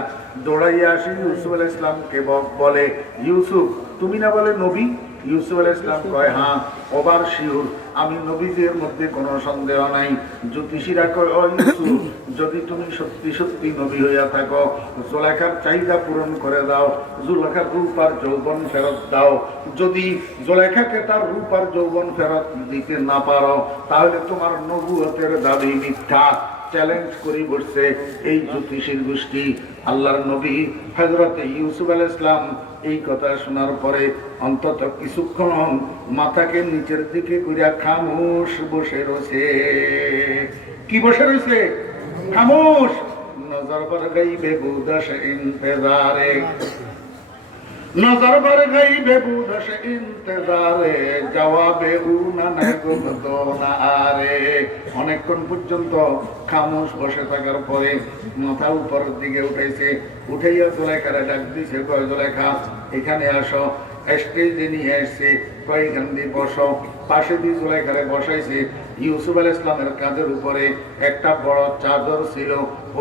দৌড়াইয়া আসে ইউসুফ আলাইহিস সালামকে বলে, ইউসুফ তুমি না বলে নবী? ইউসুফ আলাইহিস সালাম কয়, হ্যাঁ, ওভার শিওর, আমি নবীদের মধ্যে কোনো সন্দেহ নাই। জ্যোতিষীরা কয়, ও ইউসুফ, যদি তুমি সত্যি সত্যি নবী হইয়া থাকো, জুলেখার চাহিদা পূরণ করে দাও, জুলেখার রূপ আর যৌবন ফেরত দাও। যদি জুলেখাকে তার রূপ আর যৌবন ফেরত দিতে না পারো, তাহলে তোমার নবুয়তের দাবি মিথ্যা। চ্যালেঞ্জ করে বসছে এই জ্যোতিষীর গোষ্ঠী। আল্লাহর নবী হযরত ইউসুফ আলাইহিস সালাম এই কথা শোনার পরে অন্তত কিছুক্ষণ মাথাকে নিচের দিকে কইরা খামোশ বসে রয়েছে। কি বসে রয়েছে? খামোশ। নজর পর গাইবে বুদশ ইন্তজারে, নজর পর গাইবে বুদশ ইন্তজারে, জবাবে উনা না গুবতো না আরে। অনেকক্ষণ পর্যন্ত খামোশ বসে থাকার পরে মাথা উপরের দিকে উঠাইছে, উঠাইয়া জুলেখারে ডাক দিছে, কয় জুলেখা এখানে আসো। স্টেজে নিয়ে আসছে, কয়েকখান দিয়ে বসো। পাশে দিয়ে জুলেখারে বসাইছে। ইউসুফ আলাইহিস সালামের কাঁধের উপরে একটা বড় চাদর ছিল,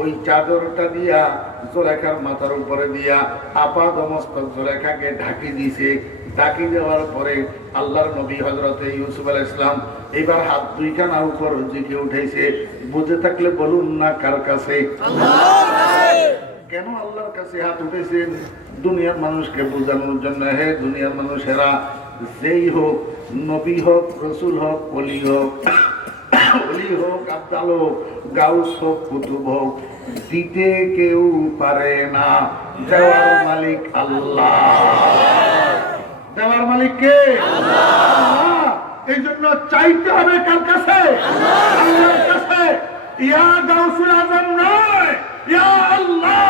ওই চাদরটা দিয়া জুলেখার মাথার উপরে দিয়া আপাদমস্তক জুলেখাকে ঢাকি দিছে। ঢাকি দেওয়ার পরে আল্লাহর নবী হযরত ইউসুফ আলাইহিস সালাম এবার হাত দুইখানা উপর দিকে উঠাইছে। বুঝে থাকলে বলুন না কার কাছে? কেন আল্লাহর কাছে হাত উঠেছেন? দুনিয়ার মানুষকে বোঝানোর জন্য। হে দুনিয়ার মানুষেরা, যেই হোক, নবী হোক, রসুল হোক, ওলি হোক, ওলি হোক, আব্দাল হোক, গাউস হোক, কুতুব হোক, দিতে কেউ পারে না। দেওয়ার মালিক আল্লাহ। দেওয়ার মালিক কে? আল্লাহ। এই জন্য চাইতে হবে কার কাছে? আল্লাহর কাছে। ইয়া গাউসুল আজম নয়, ইয়া আল্লাহ।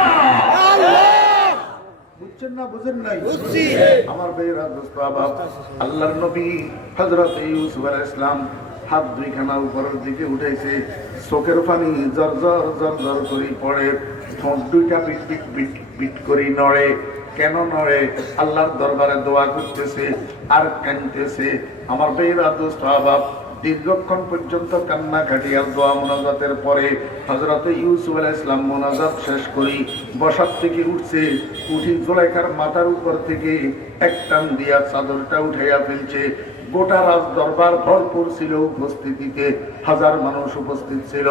বুঝছেন না? বুঝেন নাই? আমার ভাইয়েরা, দোস্ত আহবাব, আল্লাহর নবী হযরত ইউসুফ আলাইহিস সালাম হাত দুইখানা উপরের দিকে উঠাইছে। চোখের পানি জর্জর জর্জর করে পড়ে, ঠোঁট দুইটা পিট পিট পিট পিট করে নড়ে। কেন নড়ে? আল্লাহর দরবারে দোয়া করতেছে আর কাঁদতেছে। আমার ভাইয়েরা, দোস্ত আহবাব, দীর্ঘক্ষণ পর্যন্ত কান্নাকাটি আর দোয়া মোনাজাতের পরে হযরত ইউসুফ আলাইহিস সালাম মোনাজাত শেষ করি বসার থেকে উঠছে, উঠি জুলাইখার মাথার উপর থেকে এক টান দিয়া চাদরটা উঠাইয়া ফেলছে। গোটা রাজ দরবার ভরপুর ছিল উপস্থিতিতে, হাজার মানুষ উপস্থিত ছিল,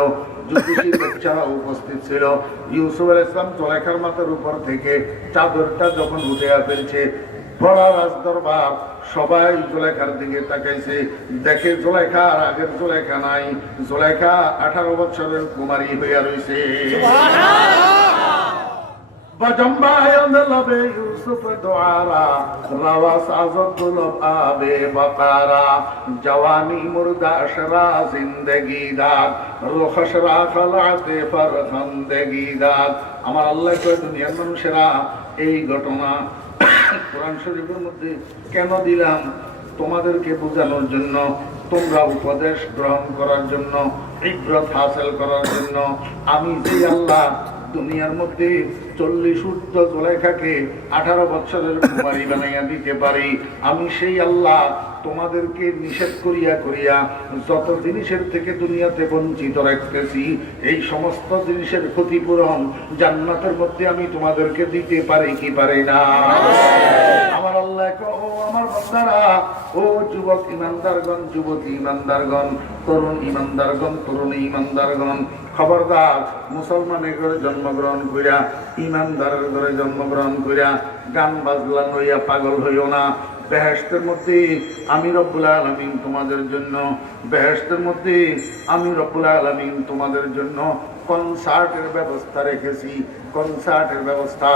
জ্যোতিষী বাচ্চারা উপস্থিত ছিল। ইউসুফ আলাইহিস সালাম জুলাইখার মাথার উপর থেকে চাদরটা যখন উঠাইয়া ফেলছে, বড় রাজ দরবার সবাই জুলাইখার দিকে তাকাইছে। দেখে জুলাইখা আর আগের জুলাইখা নাই, জুলাইখা 18 বছরের কুমারী হইয়া রইছে। লবে ইউসুফ দোয়ারা রাওয়া সাজতুল আবে বাকারা জওয়ানি মুর্দা শরা জিন্দেগি দাদ রুখশরা খলাতে ফরখন্দগি দাদ। আমার আল্লাহ কয়, দুনিয়ার মানুষেরা এই ঘটনা কোরআন শরীফের মধ্যে কেন দিলাম? তোমাদেরকে বোঝানোর জন্য, তোমরা উপদেশ গ্রহণ করার জন্য, ইবরত হাসিল করার জন্য। আমি যে আল্লাহ দুনিয়ার মধ্যে 40 ঊর্ধ্ব জুলাইখাকে 18 বছরের কুমারী বানাইয়া দিতে পারি, আমি সেই আল্লাহ তোমাদেরকে নিষেধ করিয়া করিয়া যত জিনিসের থেকে দুনিয়াতে বঞ্চিত রাখতেছি, এই সমস্ত জিনিসের ক্ষতিপূরণ জান্নাতের মধ্যে আমি তোমাদেরকে দিতে পারি কি পারি না? আমার আল্লাহ, ও আমার বান্দারা, ও যুবক ইমানদারগণ, যুবতী ইমানদারগণ, তরুণ ইমানদারগণ, তরুণী ইমানদারগণ, খবরদার, মুসলমানের ঘরে জন্মগ্রহণ করিয়া, ইমানদারের ঘরে জন্মগ্রহণ করিয়া গান বাজলা লইয়া পাগল হইও না। বেহেশতের মধ্যে আমি রব্বুল আলামিন তোমাদের জন্য, বেহেশতের মধ্যে আমি রব্বুল আলামিন তোমাদের জন্য কনসার্টের ব্যবস্থা রেখেছি, কনসার্টের ব্যবস্থা,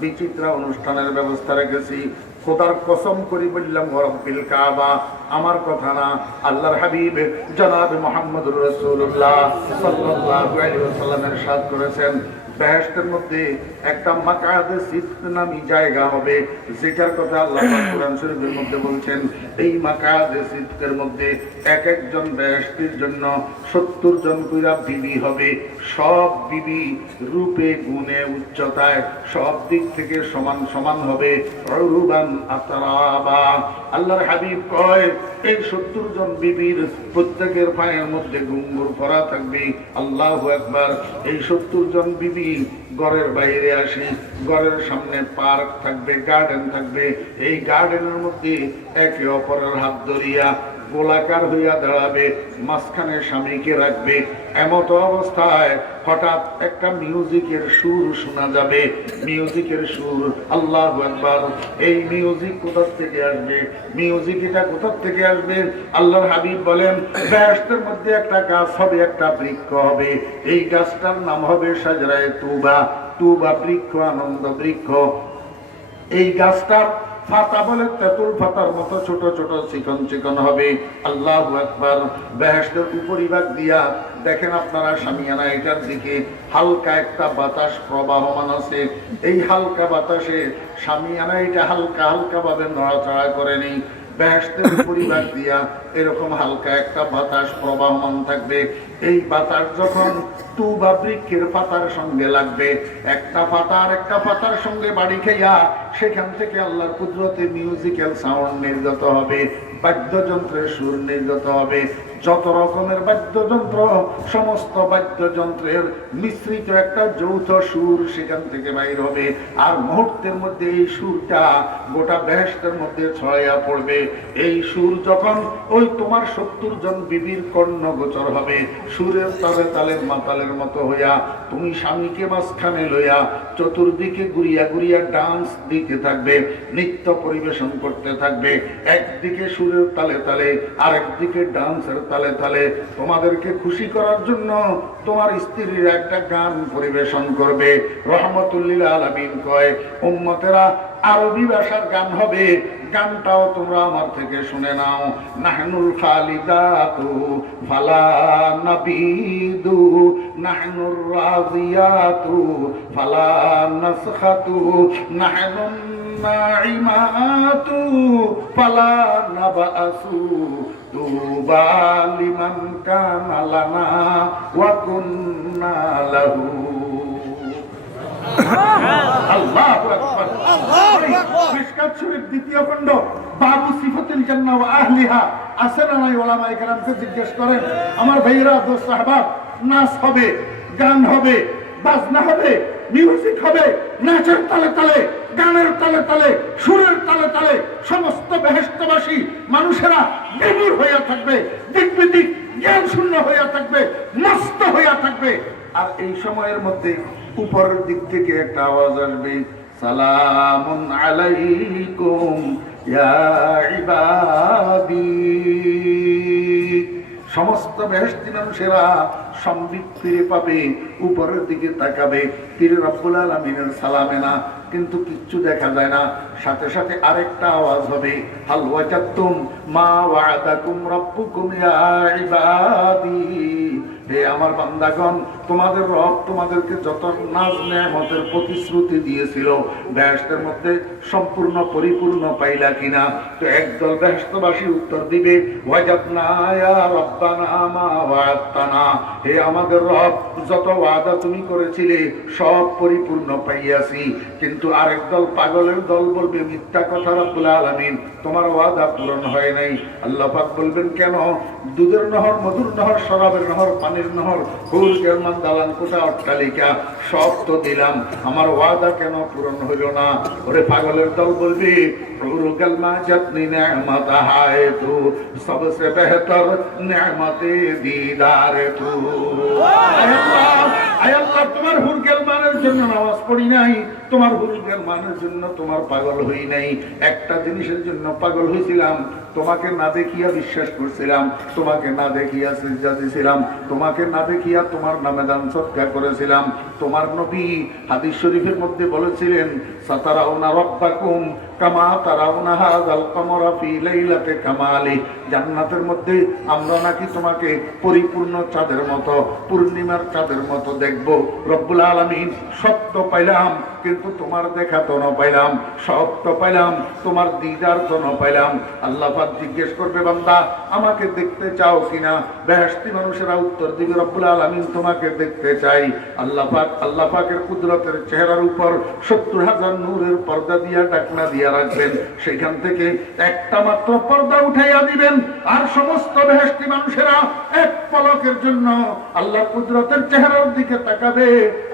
বিচিত্র অনুষ্ঠানের ব্যবস্থা রেখেছি। খোদার কসম করি বললাম, রব্বিল কাবা, আমার কথা না, আল্লাহর হাবিব জনাব মুহাম্মদুর রাসূলুল্লাহ সাল্লাল্লাহু আলাইহি ওয়াসাল্লামের ইরশাদ করেছেন, বেহেশতের মধ্যে একটা মাকাদে সিদক নামী জায়গা হবে, যেটার কথা আল্লাহ পাক কোরআন শরীফের মধ্যে বলছেন। এই মাকাদে সিদকের মধ্যে এক একজন বেহেশতির জন্য 70 জন কইরা বিবি হবে। সব বিবি রূপে গুণে উচ্চতায় সব দিক থেকে সমান সমান হবে। উরুবান আতরাবা, আল্লাহর হাবিব কয়, এই 70 জন বিবির প্রত্যেকের পায়ের মধ্যে ঘুঙ্গুর পরা থাকবে। আল্লাহু আকবার। এই 70 জন বিবি ঘরের বাইরে আসি, ঘরের সামনে পার্ক থাকবে, গার্ডেন থাকবে। এই গার্ডেনের মধ্যে একে অপরের হাত ধরিয়া গোলাকার হইয়া দাঁড়াবে, মাঝখানে স্বামীকে রাখবে। এমত অবস্থায় হঠাৎ একটা মিউজিকের সুর শোনা যাবে, মিউজিকের সুর। আল্লাহু আকবার। এই মিউজিক কোথা থেকে আসবে? মিউজিক এটা কোথা থেকে আসবে? আল্লাহর হাবিব বলেন, বেহেশতের মধ্যে একটা গাছ হবে, একটা বৃক্ষ হবে। এই গাছটার নাম হবে শাজরায়ে তুবা, তুবা বৃক্ষ, আনন্দ বৃক্ষ। এই গাছটার পাতা বলে তেঁতুল পাতার মতো ছোট ছোট চিকন চিকন হবে। আল্লাহু আকবার। বেহেশতের উপরিভাগ দিয়া দেখেন আপনারা শামিয়ানা, এটার দিকে হালকা একটা বাতাস প্রবাহমান আছে। এই হালকা বাতাসে শামিয়ানা এটা হালকা হালকা ভাবে নড়াচড়া করে নেই। বেহেশতের উপরিভাগ দিয়া এরকম হালকা একটা বাতাস প্রবাহমান থাকবে। এই বাতাস যখন তুবা বৃক্ষের পাতার সঙ্গে লাগবে, একটা পাতা আর একটা পাতার সঙ্গে বাড়ি খাইয়া সেখান থেকে আল্লাহর কুদরতে মিউজিক্যাল সাউন্ড নির্গত হবে, বাদ্যযন্ত্রের সুর নির্গত হবে। যত রকমের বাদ্যযন্ত্র, সমস্ত বাদ্যযন্ত্রের মিশ্রিত একটা যৌথ সুর সেখান থেকে বাইর হবে। আর মুহূর্তের মধ্যে এই সুরটা গোটা বেহেশতের মধ্যে ছড়াইয়া পড়বে। এই সুর যখন ওই তোমার 70 জন বিবির কর্ণগোচর হবে, সুরের তালে তালে মাতালের মতো হইয়া তুমি স্বামীকে মাঝখানে লইয়া চতুর্দিকে ঘুরিয়া ঘুরিয়া ডান্স দিতে থাকবে, নৃত্য পরিবেশন করতে থাকবে। একদিকে সুরের তালে তালে, আর একদিকে ডান্সের তালে তালে তোমাদেরকে খুশি করার জন্য তোমার স্ত্রীর একটা গান পরিবেশন করবে। রহমতুল লিল আলামিন কয়, উম্মতেরা আরবি ভাষার গান হবে, গানটাও তোমরা আমার থেকে শুনে নাও। নাহনুল খালিদাতু ফালা নাবিদু, নাহনুর রাজিয়াতু ফালা নাসখাতু, নাহনুন নাইমাতু ফালা নাবাসু, তুবা লিমান কানা লানা ওয়া কুন্না লাহু। আল্লাহু আকবার। মিশকাত শরীফ দ্বিতীয় খণ্ড বাবু সিফাতুল জান্নাহ ওয়া আহলিহা আছে না নাই? ওলামায়ে কেরামকে জিজ্ঞেস করেন। আমার ভাইয়েরা, দোস্ত সাহাবাব, নাচ হবে, গান হবে, বাজনা হবে, মিউজিক হবে, নাচের তালে তালে, গানের তালে তালে, সুরের তালে তালে সমস্ত বেহেশতবাসী মানুষেরা বিমূঢ় হইয়া থাকবে, দিকবিদিক জ্ঞান শূন্য হইয়া থাকবে, মস্ত হইয়া থাকবে। আর এই সময়ের মধ্যে উপরের দিক থেকে একটা আওয়াজ আসবে, সালামুন আলাইকুম ইয়া ইবাদি। সমস্ত বেহেশতি মানুষেরা সম্বিত ফিরে পাবে, উপরের দিকে তাকাবে, পীর রব্বুল আলামিনের সালামে না, কিন্তু কিচ্ছু দেখা যায় না। সাথে সাথে আরেকটা আওয়াজ হবে, হাল ওয়াজাতুম মা ওয়াদাকুম রাব্বুকুম ইয়া ইবাদি। হে আমার বান্দাগণ, তোমাদের রব তোমাদেরকে যত নাজ নেয়ামতের প্রতিশ্রুতি দিয়েছিল বেহেশতের মধ্যে সম্পূর্ণ পরিপূর্ণ পাইলা কিনা? তো একদল বেহেশতবাসী উত্তর দিবে, ওয়াজাদনা ইয়া রাব্বানা মা ওয়া'আদতানা। হে আমাদের রব, যত ওয়াদা তুমি করেছিলে সব পরিপূর্ণ পাইয়াছি। কিন্তু আরেক দল পাগলের দল বলবে, মিথ্যা কথা রব্বুল আলামিন, তোমার ওয়াদা পূরণ হয় নাই। আল্লাহ পাক বলবেন, কেন? দুধের নহর, মধুর নহর, শরাবের নহর, পানির নহর, হুর গেরমান, দালান কোঠা, অট্টালিকা সব তো দিলাম, আমার ওয়াদা কেন পূরণ হইল না? ওরে পাগলের দল বলবি, হুর গেলমা যতনি নেয়ামত হায় তু, সবসে বেহতর নেয়ামতে দিদার তু। আয় আল্লাহ, তোমার হুর গেলমানের জন্য নামাজ পড়ি নাই, তোমার হুর গেলমানের জন্য তোমার পাগল হই নাই। একটা জিনিসের জন্য পাগল হয়েছিলাম, তোমাকে না দেখিয়া বিশ্বাস করছিলাম, তোমাকে না দেখিয়া সিজদা দিছিলাম, তোমাকে না দেখিয়া তোমার নামে দান সদকা করেছিলাম। তোমার নবী হাদিস শরীফের মধ্যে বলেছিলেন, সাতারাউনা রাব্বাকুম কামা তারাউনা হাযাল কমরা ফি লাইলাতি কামালি। জান্নাতের মধ্যে আমরা নাকি তোমাকে পরিপূর্ণ চাঁদের মতো, পূর্ণিমার চাঁদের মতো দেখব। রব্বুল আলামিন সত্য পাইলাম, কিন্তু তোমার দেখা তো না পাইলাম, সত্য পাইলাম, তোমার দিদার তো না পাইলাম। আল্লাহ পাক জিজ্ঞেস করবে, বান্দা আমাকে দেখতে চাও কিনা? বেহেশতি মানুষেরা উত্তর দিবে, রব্বুল আলামিন তোমাকে দেখতে চাই। আল্লাহ পাকের কুদরতের চেহারার উপর ৭০,০০০ নূরের পর্দা দিয়া ঢাকনা দিয়া রাখবেন, সেখান থেকে একটা মাত্র পর্দা উঠাইয়া দিবেন, আর সমস্ত বেহেশতি মানুষেরা এক পলকের জন্য আল্লাহ কুদরতের চেহারার দিকে তাকাবে।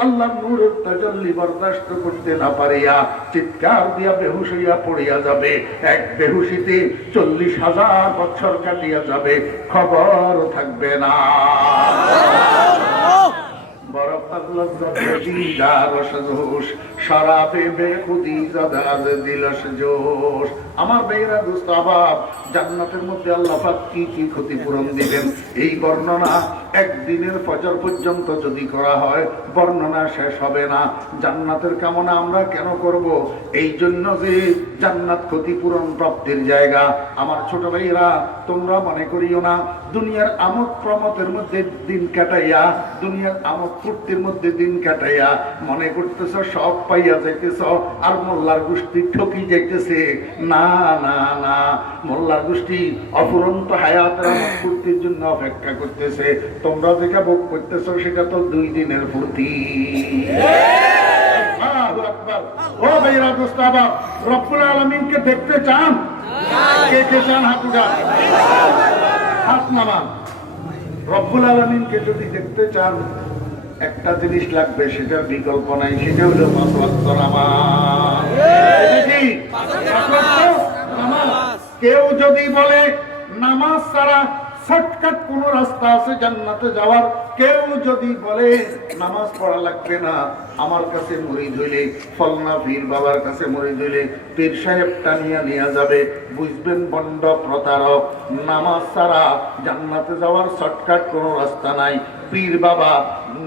আল্লাহ নূরের তাজাল্লি বরদাস্ত করতে না পারিয়া চিৎকার দিয়া বেহুশ হইয়া পড়িয়া যাবে। এক বেহুশিতে ৪০,০০০ বছর কাটিয়া যাবে, খবর থাকবে না। বরফ লজ্জত দিদার রসজোশ, শরাবে বেখুদি জাদাজ দিলস জোশ। আমার ভাইরা, দোস্ত আবাব, জান্নাতের মধ্যে আল্লাহ পাক কি কি ক্ষতিপূরণ দিবেন, এই বর্ণনা একদিনের ফজর পর্যন্ত যদি করা হয় বর্ণনা শেষ হবে না। জান্নাতের কামনা আমরা কেন করব? এই জন্য যে জান্নাত ক্ষতিপূরণ প্রাপ্তির জায়গা। আমার ছোট ভাইরা, তোমরা মনে করিও না দুনিয়ার আমোদ প্রমোদের মধ্যে দিন কাটাইয়া, দুনিয়ার আমোদ ফুর্তির মধ্যে দিন কাটাইয়া মনে করতেছ সব পাইয়া যাইতেছ, আর মোল্লার গোষ্ঠী ঠকি যাইতেছে। না না না, মোল্লার গোষ্ঠী অফুরন্ত হায়াতের আমোদ ফুর্তির জন্য অপেক্ষা করতেছে। তোমরা যেটা ভোগ করতেছ সেটা তো 2 দিনের ফুর্তি। ও ভাইরা, দোস্ত আবাব, রব্বুল আলামিনকে দেখতে চান? কে কে চান? হাত উঠান, হাত নামান। রব্বুল আলামিনকে যদি দেখতে চান একটা জিনিস লাগবে, সেটার বিকল্প নাই, সেটা হলো 5 ওয়াক্ত নামাজ। কেউ যদি বলে নামাজ ছাড়া শর্টকাট কোন রাস্তা আছে জান্নাতে যাওয়ার, কেউ যদি বলে নামাজ পড়া লাগবে না, আমার কাছে মুরিদ হইলে, ফলনা পীর বাবার কাছে মুরিদ হইলে পীর সাহেব টানিয়া নিয়ে যাবে, বুঝবেন বন্ড প্রতারক। নামাজ ছাড়া জান্নাতে যাওয়ার শর্টকাট কোনো রাস্তা নাই। পীর বাবা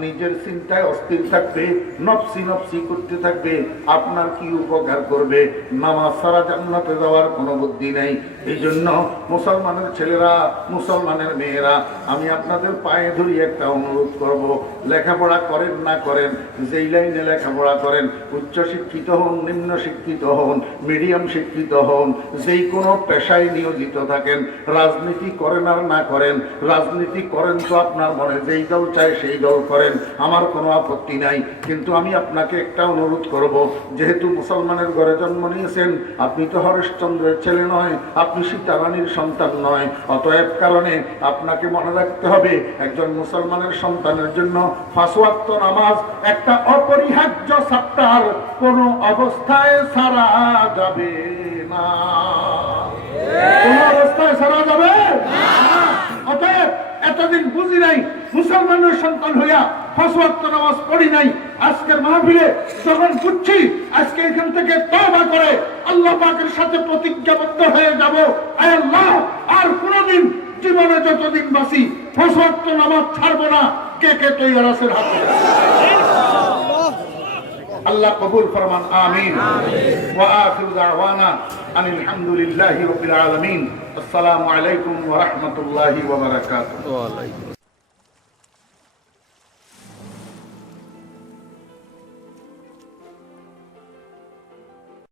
নিজের চিন্তায় অস্থির থাকবে, নফসি নফসি করতে থাকবে, আপনার কি উপকার করবে? নামাজ ছাড়া জান্নাতে যাওয়ার কোনো বুদ্ধি নেই। এই জন্য মুসলমানের ছেলেরা, মুসলমানের মেয়েরা, আমি আপনাদের পায়ে ধরি একটা অনুরোধ করব, লেখাপড়া করেন না করেন, যেই লাইনে লেখাপড়া করেন, উচ্চ শিক্ষিত হন, নিম্ন শিক্ষিত হন, মিডিয়াম শিক্ষিত হন, যেই কোনো পেশায় নিয়োজিত থাকেন, রাজনীতি করেন আর না করেন, রাজনীতি করেন তো আপনার মনে যেই দল চায় সেই দল করেন, আমার কোনো আপত্তি নাই। কিন্তু আমি আপনাকে একটা অনুরোধ করব, যেহেতু মুসলমানের ঘরে জন্ম নিয়েছেন, আপনি তো হরিশ্চন্দ্রের ছেলে নয়, আপনি সীতারানীর সন্তান নয়। অতএব কারণে আপনাকে মনে রাখতে হবে, একজন মুসলমানের সন্তানের জন্য 5 ওয়াক্ত নামাজ একটা অপরিহার্য সাপ্তাহ, কোনো অবস্থায় ছাড়া যাবে না, কোনো অবস্থায় ছাড়া যাবে না। অতএব এতদিন বুঝি নাই, মুসলমানের সন্তান হইয়া 5 ওয়াক্ত নামাজ পড়ি নাই। আজকের মাহফিলে যখন বুঝছি, আজকে এখান থেকে তওবা করে আল্লাহ পাকের সাথে প্রতিজ্ঞাবদ্ধ হয়ে যাব, আয় আল্লাহ আর কোনদিন জীবনে যতদিন বাঁচি 5 ওয়াক্ত নামাজ ছাড়বো না। কে কে তৈয়ার আছেন হাতে? আল্লাহ কবুল ফরমান, আমিন। ওয়া আখিরু দাওয়ানা আনিল হামদুলিল্লাহি রাব্বিল আলামিন। আসসালামু আলাইকুম ওয়া রাহমাতুল্লাহি ওয়া বারাকাতুহু।